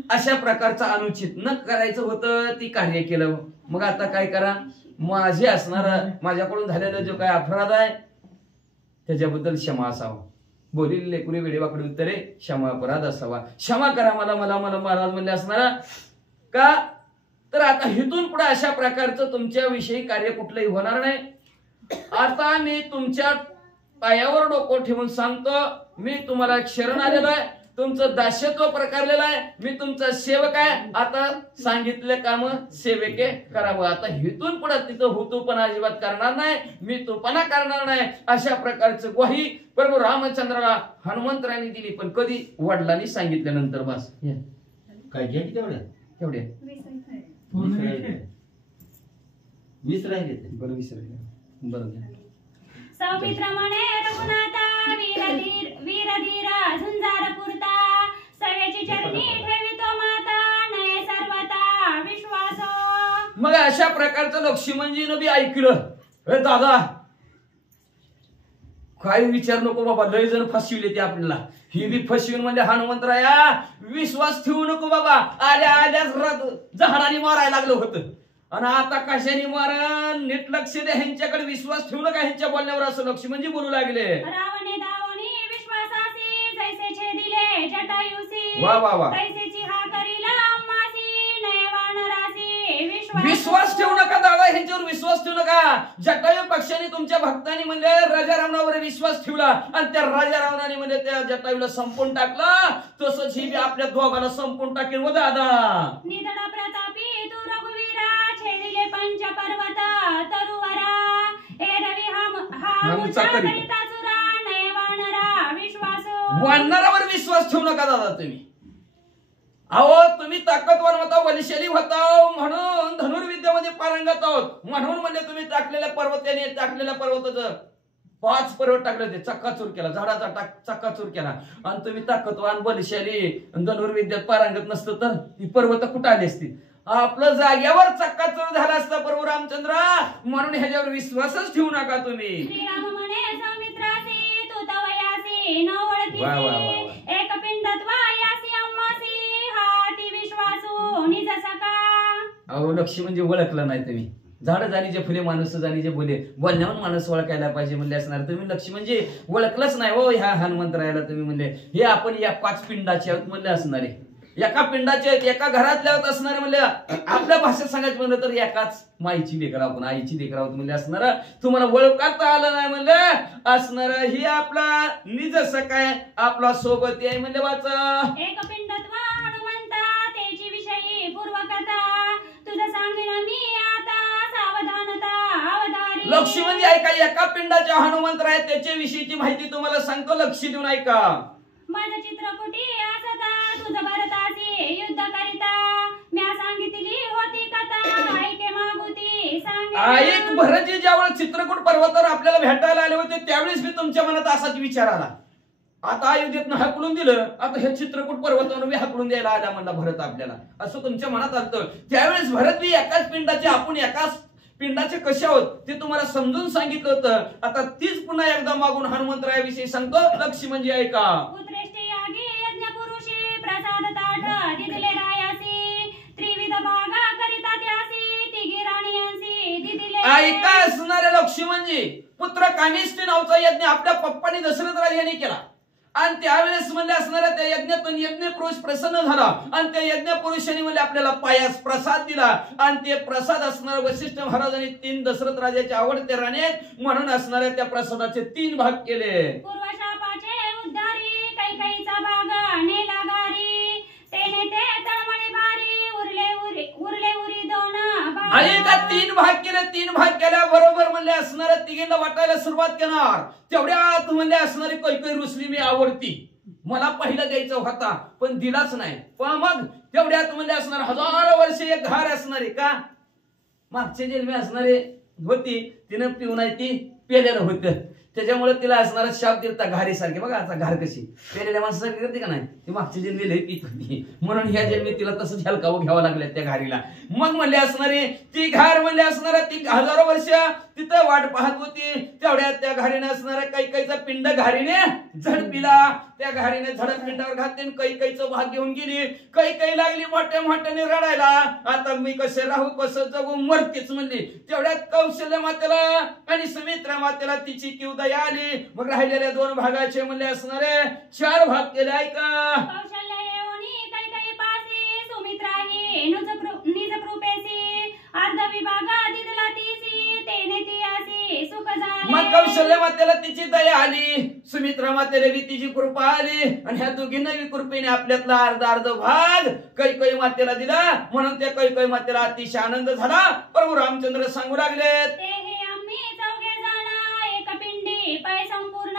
अशा प्रकारचं अनुचित न करायचं होतं ती कार्य केलं. मग आता काय करा, माझे असणार माझ्याकडून झालेला जो काय अपराध आहे त्याच्याबद्दल क्षमा असावा. बोलिले लेकुरी वेळेवाकडे उत्तरे क्षमा अपराध असावा. क्षमा करा मला मला मला महाराज म्हणले असणारा. का तर आता इथून पुढे अशा प्रकारचं तुमच्या विषयी कार्य कुठलंही होणार नाही. आता मी तुमच्या पायावर डोकं ठेवून सांगतो, मी तुम्हाला शरण आलेलो आहे. तुमचं दास्यत्व प्रकारलेलं आहे, मी तुमचा सेवक आहे, आता सांगितले काम सेवेके करावं. आता हिथून पुढे तिथं हुतू पण अजिबात करणार नाही, मी तूपणा करणार नाही, अशा प्रकारचं ग्वाही प्रभू रामचंद्राला हनुमंतरायांनी दिली. पण कधी? वडिलांनी सांगितल्यानंतर. बस काय घ्या की तेवढ्या एवढे 20 राहिले. बरं विसरले. बरं घ्या. सौमित्र म्हणे रघुनाथा वीरधीरा झुंजार पुरता सवेची चरणी ठेवितो माता नये सर्वता विश्वास. मग अशा प्रकारचं लक्ष्मणजीनं बी ऐकलं. हे दादा काय विचार नको बाबा, लय जण फसविले ते आपल्याला, ही बी फसवीन म्हणजे हनुमंतराया विश्वास ठेवू नको बाबा. आल्या आल्याच झाडाने मारायला लागलं होतं, आणि आता कशाने मारण? नीट लक्ष द्या, ह्यांच्याकडे विश्वास ठेवू नका ह्यांच्या बोलण्यावर, असं लक्ष्मणजी बोलू लागले. रावणे दावणी विश्वासासी जैसे छेदिले जटायुसी वा वा वा. तैसेची हा करीला अम्मासी नये वानरासी विश्वास ठेवू नका दादा, ह्यांच्यावर विश्वास ठेवू नका. जटायू पक्षाने तुमच्या भक्तांनी म्हणजे राजा रावणावर विश्वास ठेवला, आणि त्या राजा रावणाने म्हणजे त्या जटायूला संपून टाकलं, तसंच ही आपल्या दोघांना संपून टाकेल. व दादा निधडा प्रतापी तू रघुवीरा छेदिले पंच पर्वत तरुवरा एरवी हा मुचा करिता चुरा नये वानरा विश्वास. वानरावर विश्वास ठेवू नका दादा तुम्ही. अहो तुम्ही ताकदवान होता, बलशाली होता, म्हणून धनुर्विद्यामध्ये पारंगत आहोत, म्हणून म्हणजे तुम्ही टाकलेल्या पर्वताचं 5 पर्वत टाकले, ते चक्काचूर केला, झाडाचा चक्काचूर केला, आणि तुम्ही ताकदवान बलशाली धनुर्विद्यात पारंगत नसतं तर ती पर्वत कुठं आली असती? आपलं जाग्यावर चक्काचूर झाला असता प्रभू रामचंद्र. म्हणून ह्याच्यावर विश्वासच ठेवू नका तुम्ही. श्रीराम म्हणे सौमित्रासी तू तवयासी न ओळखीसी एक पिंडत्वायासी अम्मासी हाती विश्वासू निज सका. अहो लक्ष्मणजी ओळखलं नाही तुम्ही. झाड जाणीचे फुले माणूस जाणीचे बोले, बोलण्यावर माणूस ओळखायला पाहिजे म्हणले असणार. तुम्ही लक्ष्मणजी ओळखलंच नाही हो ह्या हनुमंतरायाला. तुम्ही म्हणले हे आपण या 5 पिंडाचे आहोत म्हणले असणारे, एका पिंडाचे एका घरातल्या असणारे म्हणले. आपल्या भाषेत सांगायचं म्हणलं तर एकाच माईची लेकर आपण, आईची लेकर आहोत म्हणले असणार. तुम्हाला ओळखता आलं नाही म्हणलं असणार. ही आपला निज सखाय आपला सोबत आहे म्हणले. वाचा एक पिंडत्व हनुमंता तेची विषयी पूर्वकथा तुझं सांगिन मी आता सावधानता अवधारी. लक्ष्मणजी ऐका, एका पिंडाचे हनुमंतराय त्याच्या विषयीची माहिती तुम्हाला सांगतो, लक्ष देऊन ऐका. माझं चित्रकुटी असता तुझं भरतासी युद्ध करिता म्या सांगितली होती कथा ऐके मागुती ऐक. भरतजी ज्यावेळेस चित्रकूट पर्वतावर आपल्याला भेटायला आले होते त्यावेळेस मी तुमच्या मनात असाच विचार आला. आता अयोध्येतनं हाकलून दिलं, आता हे चित्रकूट पर्वतावर मी हाकलून द्यायला आला म्हणला भरत आपल्याला, असं तुमच्या मनात आलं. त्यावेळेस भरत मी एकाच पिंडाचे, आपण एकाच पिंडाचे कसे आहोत ते तुम्हाला समजून सांगितलं होतं. आता तीच पुन्हा एकदा मागून हनुमंतरायाविषयी सांगतो, लक्ष्मणजी ऐका. उत्कृष्ट यागी यज्ञ पुरुषी प्रसाद ताट दिदिले रायासी त्रिविध भागा करिता त्यासी तिघी राणीयांसी दिदिले. ऐका असणारे लक्ष्मणजी, पुत्र कानिष्ठी नावाचा यज्ञ आपल्या पप्पानी दशरथ राज यांनी केला, आणि त्यावेळेस म्हणजे असणाऱ्या त्या यज्ञातून यज्ञ पुरुष प्रसन्न झाला, आणि त्या यज्ञ पुरुषांनी म्हणजे आपल्याला पायास प्रसाद दिला, आणि ते प्रसाद असणारे वशिष्ठ महाराजांनी 3 दशरथ राजाचे आवडते राणे म्हणून असणाऱ्या त्या प्रसादाचे 3 भाग केले. पूर्वशापाचे उद्धारी कैकईचा भाग नेला गारी तेने ते तळमळी भारी उरले उरी 2 भाग. आणि त्या 3 भाग केले. 3 भाग केल्याबरोबर म्हणले असणाऱ्या तिघींना वाटायला सुरुवात करणार. तेवढ्यात म्हणले असणारी कैकई रुसली, मी आवडती, मला पहिला द्यायचा होता पण दिलाच नाही. पण मग तेवढ्यात म्हणले असणार 1000 वर्ष एक घार असणारे का मागचे जन्मी असणारे होती, तिनं पिऊन ती पेलेलं होतं, त्याच्यामुळे तिला असणारा शाप दिलता घारीसारखे. बघा आता घार कशी पेलेल्या माणसासारखी करते का नाही, ती मागच्या जन्मी लई पीत होती, म्हणून ह्या जन्मी तिला तसंच हलकावं घ्यावं लागल्या त्या घारीला. मग म्हणले असणारे ती घार म्हणले असणारा ती 1000 वर्ष तिथं वाट पाहत होती. तेवढ्यात त्या घारीने असणाऱ्या कैकईचा पिंड घारीने झडपिला. त्या घारीने झडप पिंडावर घातली, कैकईचं भाग घेऊन गेली. कैकई लागली मोठ्या मोठ्याने रडायला, आता मी कसे राहू कसं जगू, मरतेच म्हणली. तेवढ्यात कौशल्य मातेला आणि सुमित्रा मातेला तिची किवदया आली. मग राहिलेल्या 2 भागाचे म्हणले असणारे 4 भाग केले. ऐका. कौशल्य येऊनी कैकई पासी सुमित्राही निज कृपेसी अर्ध विभागा दिदला तीसी तेने ती आसी दिवशी सुख झाले. मग कौशल्य मातेला तिची दया आली, सुमित्रा मातेला बी तिची कृपा आली आणि ह्या दोघींना बी कृपेने आपल्यातला अर्ध भाग कैकेयी मातेला दिला. म्हणून त्या कैकेयी मातेला अतिशय आनंद झाला. प्रभू रामचंद्र सांगू लागलेत, ते हे आम्ही चौघे जण एक पिंडी पै संपूर्ण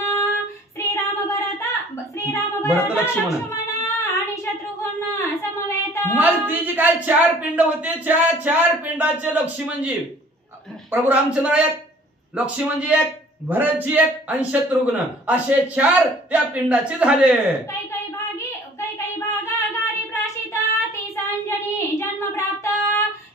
श्रीराम भरत लक्ष्मण आणि शत्रुघ्न समवेत. मग ती जी काय 4 पिंड होते, 4 पिंडाचे लक्ष्मणजी, प्रभू रामचंद्र एक, लक्ष्मणजी एक, भरतजी एक आणि शत्रुघ्न असे 4 त्या पिंडाचे झाले. काही भागा गारी प्राशित ती अंजनी जन्म प्राप्त.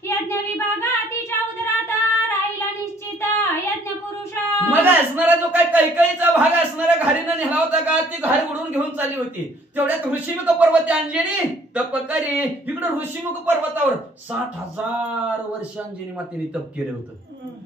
यज्ञ विभागा तिच्या उदरात राहिला निश्चित यज्ञ पुरुष. मग असणारा जो काय कैकेयीचा भाग असणाऱ्या घारीनं नेला होता का, ती घारी उडून घेऊन चालली होती. तेवढ्यात ऋषीमुख पर्वत अंजनी तप करी. इकडे ऋषीमुख पर्वतावर 60,000 वर्ष अंजनी मातेने तप केलं होतं.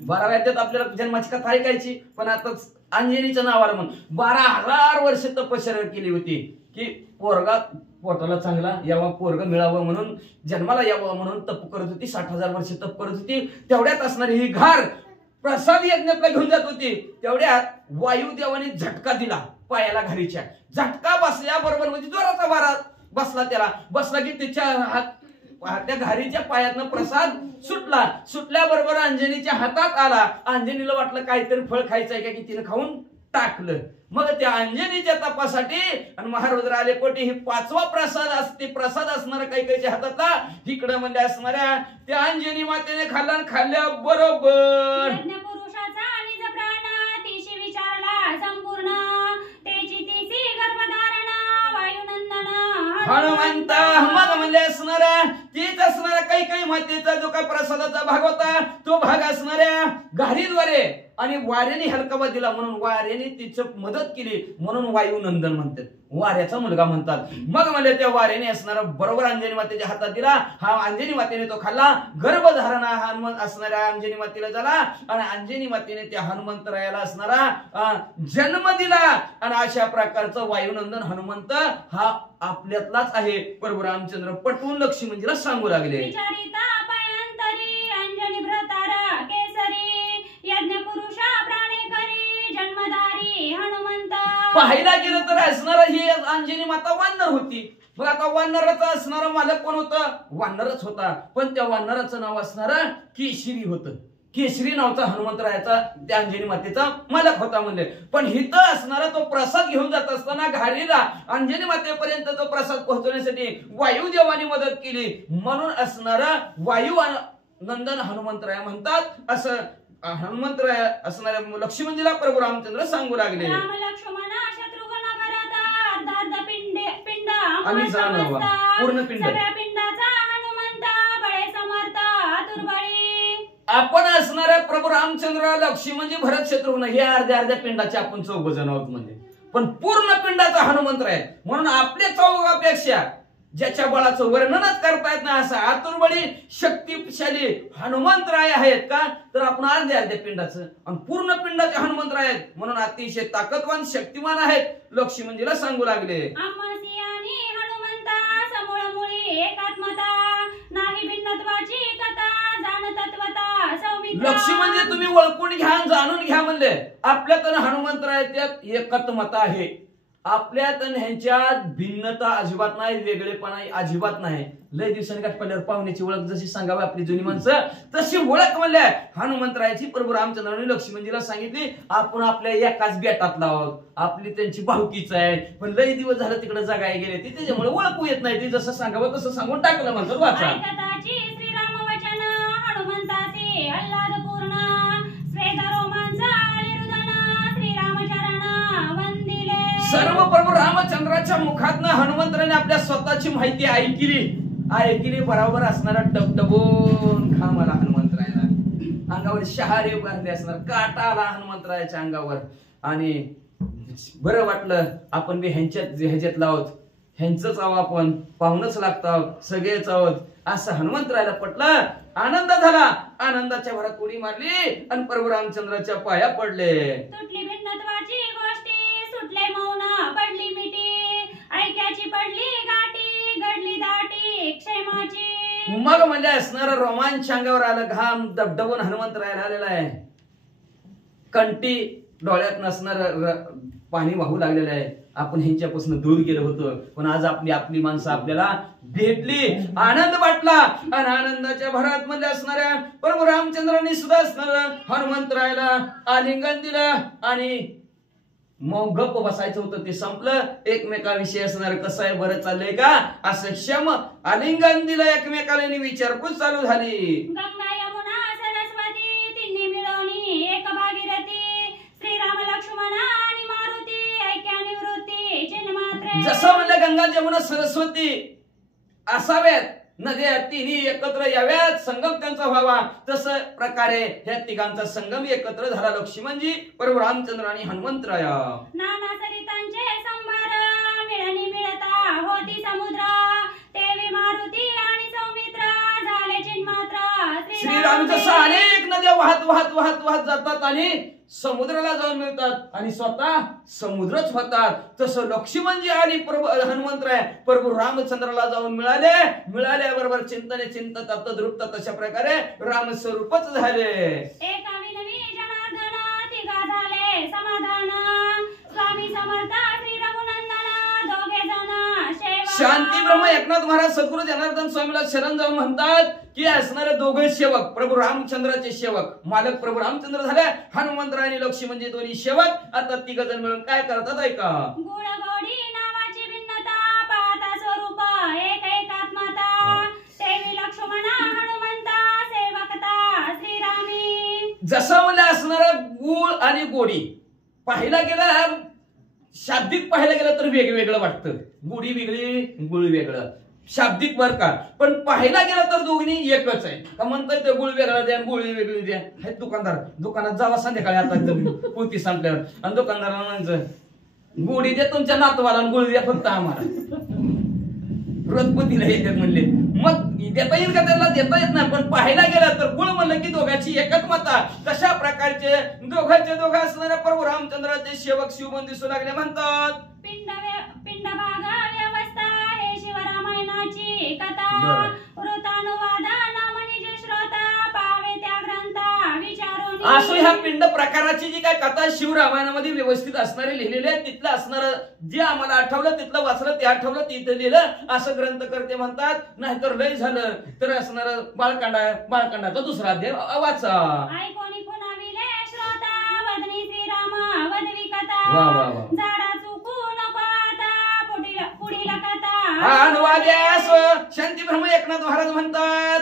12व्या अध्यायात आपल्याला जन्माची कथा ऐकायची, पण आता अंजनीच्या नावाला म्हणून 12,000 वर्ष तपश्चर्या केली होती की पोरगा पोटाला चांगला यावा, पोरग मिळावं म्हणून, जन्माला यावं म्हणून तप करत होती. 60,000 वर्ष तप करत होती. तेवढ्यात असणारी ही घार प्रसाद यज्ञातला घेऊन जात होती. तेवढ्यात वायुदेवाने झटका दिला पायाला घारीच्या. झटका बसल्याबरोबर म्हणजे जोराचा वारा बसला, त्याला बसला की त्याच्या त्या घारीच्या पायातनं प्रसाद सुटल्याबरोबर अंजनीच्या हातात आला. अंजनीला वाटलं काहीतरी फळ खायचंय का, की तिने खाऊन टाकलं. मग त्या अंजनीच्या तपासाठी आणि महारुद्र आले कोटी ही 5वा प्रसाद असते. प्रसाद असणारा कैकेयीच्या हातातला इकडं म्हणजे असणाऱ्या त्या अंजनी मातेने खाल्ल्या बरोबर पुरुषाचा निज प्राण तिशी विचारला संपूर्ण. त्याची तिसी गर्भधारण वायुनंदन हनुमंत. मग म्हणजे असणाऱ्या तीच असणाऱ्या कैकेयी मातेचा जो काय प्रसादाचा भाग होता, तो भाग असणाऱ्या घारीद्वारे आणि वाऱ्याने हलकावा दिला. म्हणून वाऱ्याने तिचं मदत केली म्हणून वायुनंदन म्हणतात, वाऱ्याचा मुलगा म्हणतात. मग म्हणजे त्या वाऱ्याने असणारा बरोबर अंजनी मातेच्या हातात दिला. हा अंजनी मातेने तो खाल्ला. गर्भधारणा हनुमंत असणाऱ्या अंजनी मातेला झाला आणि अंजनी मातेने त्या हनुमंतरायाला असणारा जन्म दिला. आणि अशा प्रकारचं वायुनंदन हनुमंत हा आपल्यातलाच आहे. प्रभू रामचंद्र पटवून लक्ष्मणजीला सांगू लागले. विचारिता पायांतरी अंजनी भ्रतार केसरी यज्ञ पुरुषा प्राणेकरी जन्मधारी हनुमंत. पाहायला गेलं तर असणारा ही अंजनी माता वानर होती. मग आता वानराचा असणारा मालक कोण होता? वानरच होता. पण त्या वानराचं नाव असणारं केशरी होतं. केशरी नावचा हनुमंतरायाचा त्या अंजनी मातेचा मालक होता म्हणले. पण हिथं असणारा तो प्रसाद घेऊन जात असताना घारीला अंजनी मातेपर्यंत तो प्रसाद पोहोचवण्यासाठी वायुदेवाने मदत केली. म्हणून असणारा वायू नंदन हनुमंतराया म्हणतात. असं हनुमंतराय असणाऱ्या लक्ष्मणजीला प्रभू रामचंद्र सांगू लागले. राम लक्ष्मण शत्रुघ्न भरत अर्ध पिंड आम्ही जाणव पूर्ण पिंड सगळ्या पिंडाचा हनुमंत बळे समर्थ आतुरबळी. आपण असणाऱ्या प्रभू रामचंद्र लक्ष्मणजी भरत शत्रुघ्न हे अर्ध्या पिंडाचे आपण 4 जण आहोत म्हणजे. पण पूर्ण पिंडाचा हनुमंतराय. म्हणून आपल्या 4पेक्षा ज्याच्या बळाचं वर्णनच करता येत नाही असा आतुरबळी शक्तिशाली हनुमंतराय आहेत का, तर आपण अर्ध्या पिंडाचं आणि पूर्ण पिंडाचे हनुमंतराय आहेत. म्हणून अतिशय ताकदवान शक्तिमान आहेत. लक्ष्मणजीला सांगू लागले. आम्हासियानी हनुमंता समूळ मुळी एकात्मता नाही भिन्नत्वाची कथा जाण तत्वता सौमित्र. लक्ष्मणजी तुम्ही ओळखून घ्या, जाणून घ्या म्हणले. आपल्यात हनुमंतराय त्यात एकत्मता आहे. आपल्यात ह्यांच्यात भिन्नता अजिबात नाही, वेगळेपणा अजिबात नाही. लय दिवसांनी गाठ पडल्यावर पाहुण्याची ओळख जशी सांगावी आपली जुनी माणसं तशी ओळख म्हणल्या हनुमंतरायाची प्रभू रामचंद्राने लक्ष्मणजीला सांगितली. आपण आपल्या एकाच बेटातला आहोत. आपली त्यांची भावकीच आहे. पण लय दिवस झालं तिकडे जगाय गेले ती, त्याच्यामुळे ओळखू येत नाही. ती जसं सांगावं तसं सांगून टाकलं म्हणतात. वाचा. श्रीराम वचन हनुमंताचे आल्हाद पूर्ण स्वेद रोमांच आलिरुदन श्रीराम चरण वंदिले. सर्व प्रभू रामचंद्राच्या मुखातनं हनुमंतराने आपल्या स्वतःची माहिती ऐकली बरोबर असणारा डबडबून घाम आला हनुमंतरायला. अंगावर शहारे बांधले असणार, काटा आला हनुमंतरायाच्या अंगावर. आणि बरं वाटलं आपण बी ह्याच्यातला आहोत, ह्यांचंच आहोत, आपण पाहुणच लागत आहोत, सगळेच आहोत असं हनुमंतरायाला पटलं. आनंद झाला. आनंदाच्या भरात उडी मारली आणि प्रभू रामचंद्राच्या पाया पडले. तुटली भिन्नत्वाची गोष्टी सुटले मौन पडली मिठी ऐक्याची पडली गाठी घडली दाटी क्षेमाची. मग म्हणजे असणारा रोमांच अंगावर आलं, घाम दबदबून हनुमंतरायाला आलेला आहे. कंटी डोळ्यात नसणार पाणी वाहू लागलेलं आहे. आपण ह्यांच्यापासून दूर गेलो होतो, पण आज आपली आपली माणसं आपल्याला भेटली, आनंद वाटला. आणि आनंदाच्या भरात मध्ये असणाऱ्या प्रभू रामचंद्रांनी सुद्धा असणाऱ्या हनुमंतरायाला आलिंगन दिलं आणि मग गप्प बसायचं होतं, ते संपलं. एकमेकाविषयी असणार कसं आहे, बरं चाललंय का, असं क्षम आलिंगन दिलं एकमेकाला. विचारपूस चालू झाली. गंगा यमुना सरस्वती तिन्ही मिळवणी एक भागीरथी, श्रीराम लक्ष्मण आणि मारुती ऐक्या निवृत्ती चिन्मात्रे. जसं म्हणलं गंगा जमुना सरस्वती असाव्यात, नद्या तिन्ही एकत्र याव्यात, संगम त्यांचा व्हावा, तसं प्रकारे ह्या तिघांचा संगम एकत्र झाला. लक्ष्मणजी, प्रभू रामचंद्र आणि हनुमंतराया. नाना सरितांचे संभार मिळणी मिळता होती समुद्र, तेवी मारुती आणि सौमित्र झाले चिन्मात्र. श्रीराम जसं अनेक नद्या वाहत वाहत वाहत वाहत जातात आणि समुद्राला जाऊन मिळतात आणि स्वतः समुद्रच होतात, तसं लक्ष्मणजी आणि प्रभू हनुमंतराय प्रभू रामचंद्राला जाऊन मिळाल्याबरोबर चिंतने चिंतत तद्रुप्त तशा प्रकारे रामस्वरूपच झाले. एका विनवी जनार्दन तिघा झाले समाधान, स्वामी समर्थ श्री रघुनंदन दोघे जण सेवा. शांती ब्रह्म एकनाथ महाराज सद्गुरु जनार्दन स्वामीला शरण जाऊन म्हणतात की असणारे दोघे सेवक, प्रभू रामचंद्राचे सेवक, मालक प्रभू रामचंद्र झाले, हनुमंतराय आणि लक्ष्मणजी दोन्ही सेवक. आता तिघ जण मिळून काय करतात ऐका. गुण गोडी नावाची भिन्नता पाहता स्वरूप एक एकात्मता, देवी लक्ष्मण हनुमंता सेवकता श्रीरामी. जसं म्हणलं असणारं गुळ आणि गोडी पाहिला गेलं, शाब्दिक पाहायला गेलं तर वेगवेगळं वाटतं. गुढी वेगळी, गुळ वेगळं, शाब्दिक बर का, पण पाहायला गेलं तर दोन्ही एकच आहे. का म्हणतात ते गुळ वेगळा द्या, गोळी वेगळी द्या. हे दुकानात जावा संध्याकाळी आता पोती संपल्यावर आणि दुकानदाराला म्हणायचं गोडी द्या तुमच्या नातवाला, गोळी द्या फक्त आम्हाला. रोजपोतीला येतात म्हणले, मग देता येईल का त्याला, देता येत नाही. पण पाहायला गेलं तर गुळ म्हणलं की दोघांची एकत्मता. तशा प्रकारचे दोघं असणाऱ्या प्रभू रामचंद्राचे सेवक शिवबन दिसू लागले. म्हणतात पिंड भाग व्यवस्था हे शिवरामायणाची कथा, वृतानुवाद नामनिजे श्रोता पावे त्या ग्रंथा विचारून. असो ह्या पिंड प्रकाराची जी काय कथा शिवरामायणामध्ये व्यवस्थित असणारे लिहिलेले आहे, तिथलं असणारं जे आम्हाला आठवलं तिथलं वाचलं, ते आठवलं तिथं लिहिलं असं ग्रंथकर्ते म्हणतात. नाहीतर लय झालं तर असणारं बाळकांडाचा दुसरा अध्याय वाचा. ऐकोनी खुणाविले श्रोता वदनी श्रीराम वदवी कथा, वा वा वा. झाडा चुकू नको आता पुढील कथा. अनुवाद्यास शांती ब्रह्म एकनाथ महाराज म्हणतात,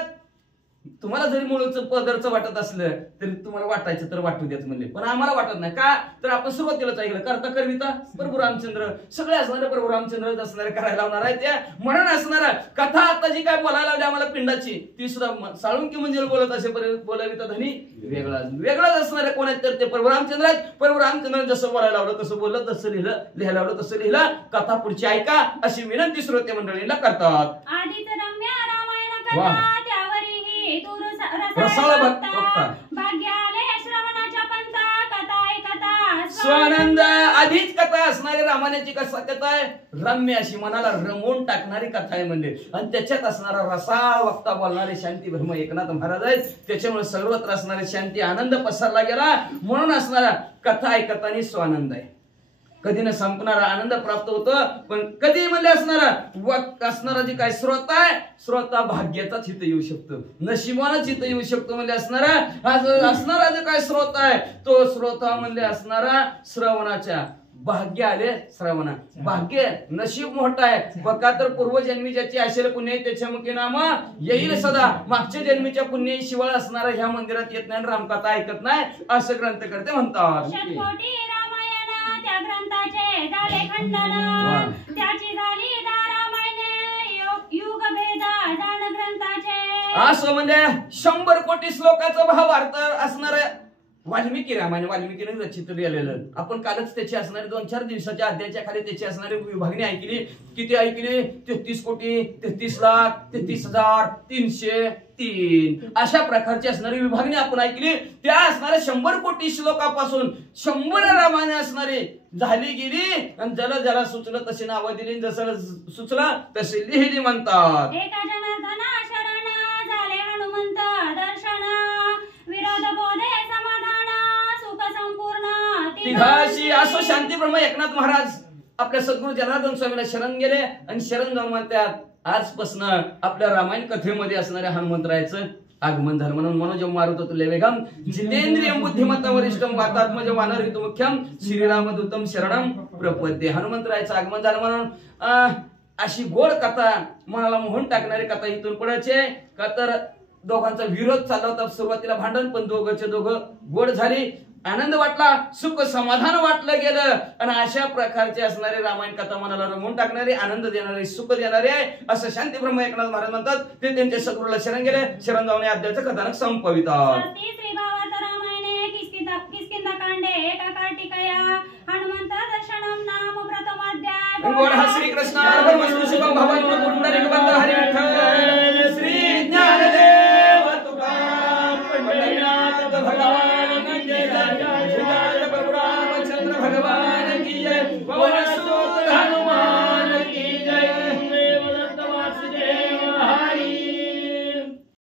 तुम्हाला जरी मुळचं पदरचं वाटत असलं तरी तुम्हाला वाटायचं तर वाटू द्याच म्हणले, पण आम्हाला वाटत नाही. का तर आपण सुरुवातीलाच ऐकलं, करता करविता प्रभू रामचंद्र, सगळे असणारे प्रभू रामचंद्र असणारे करायला लावणार आहे. त्या म्हणून असणारा कथा आता जी काय बोलायला लावली आम्हाला पिंडाची, ती सुद्धा साळुंकी म्हणजे बोलत असे बोलावी तर धनी वेगळाच असणारे कोण आहेत तर ते प्रभू रामचंद्र आहेत. प्रभू रामचंद्र जसं बोलायला लावलं तसं बोललं, तसं लिहायला लावलं तसं लिहिलं. कथा पुढची ऐका अशी विनंती श्रोते मंडळींना करतात. आदित रम्य रामायण कथा त्यावरीही रसाळ भक्ता भाग्य आले श्रवणाच्या पंथा, कथा ऐकता स्वानंद. आधीच कथा असणारी रामायणाची कथा आहे, रम्य अशी मनाला रमवून टाकणारी कथा आहे म्हणजे. आणि त्याच्यात असणारा रसाळ वक्ता बोलणारे शांती ब्रह्म एकनाथ महाराज आहेत. त्याच्यामुळे सर्वत्र असणारे शांती आनंद पसरला गेला. म्हणून असणारा कथा ऐकताना स्वानंद आहे, कधी न संपणारा आनंद प्राप्त होतो. पण कधी म्हणजे असणारा जे काय श्रोता आहे, श्रोता भाग्याचाच हित येऊ शकतो, नशिबानच हित येऊ शकतो. म्हणजे असणारा जे काय श्रोता आहे, तो श्रोता म्हणजे असणारा श्रवणाच्या भाग्य आले. श्रवणा भाग्य नशीब मोठा आहे. बघा तर पूर्वजन्मी ज्याची असेल पुण्य त्याच्या मुखी नाम येईल सदा. मागच्या जन्मीच्या पुण्य शिवाय असणारा ह्या मंदिरात येत नाही, रामकथा ऐकत नाही असं ग्रंथकर्ते म्हणतात. त्या ग्रंथाचे झाले खंडन, त्याची झाली रामायण युग भेद जाण ग्रंथाचे. असं म्हणजे 100 कोटी श्लोकाचा भावार्थ असणार वाल्मिकी रामायण, वाल्मिकीने रचित केलेलं. आपण कालच त्याची असणारे 2-4 दिवसाच्या अध्यायाच्या खाली त्याची असणारी विभागणी ऐकली. किती ऐकली? 33 कोटी 33 लाख 33,303 अशा प्रकारची असणारी विभागणी आपण ऐकली. त्या असणाऱ्या 100 कोटी श्लोकापासून 100 रामायण असणारे झाली गेली आणि ज्याला सुचलं तशी नावं दिली, जसं सुचलं तशी लिहिली म्हणतात. एका जनार्दना शरण झाले हनुमंत दर्शन, विरोध बोधे समाधान सुख संपूर्ण तिघाशी असो शांती ब्रह्म एकनाथ महाराज आपल्या सद्गुरू जनार्दन स्वामीला शरण गेले आणि शरण जाऊन म्हणतात आजपासून आपल्या रामायण कथेमध्ये असणाऱ्या हनुमंतरायाचं आगमन झालं. म्हणून मनोजम मारुततुल्य वेगम जितेंद्रियम बुद्धिमत्ता वरिष्ठम वातात्मज वानरितु मुख्यम श्रीरामदूतम शरणम प्रपद्ये. हनुमंतरायाचं आगमन झालं म्हणून अशी गोड कथा मनाला मोहून टाकणारी कथा इथून पुढे का तर दोघांचा विरोध चालला होता. सुरुवातीला भांडण पण दोघं गोड झाली. आनंद वाटला, सुख समाधान वाटलं गेलं आणि अशा प्रकारचे असणारे रामायण कथा मनाला रमवून टाकणारे, आनंद देणारे, सुख देणारे असं शांती ब्रह्म एकनाथ महाराज म्हणतात. ते त्यांच्या सद्गुरूला शरण गेले. शरण जाऊन अध्यायाचं कथानक संपवितात. हनुमंत दर्शनम नाम प्रथम अध्याय. गोड हा श्रीकृष्ण अर्पण वस्तू शुभम भव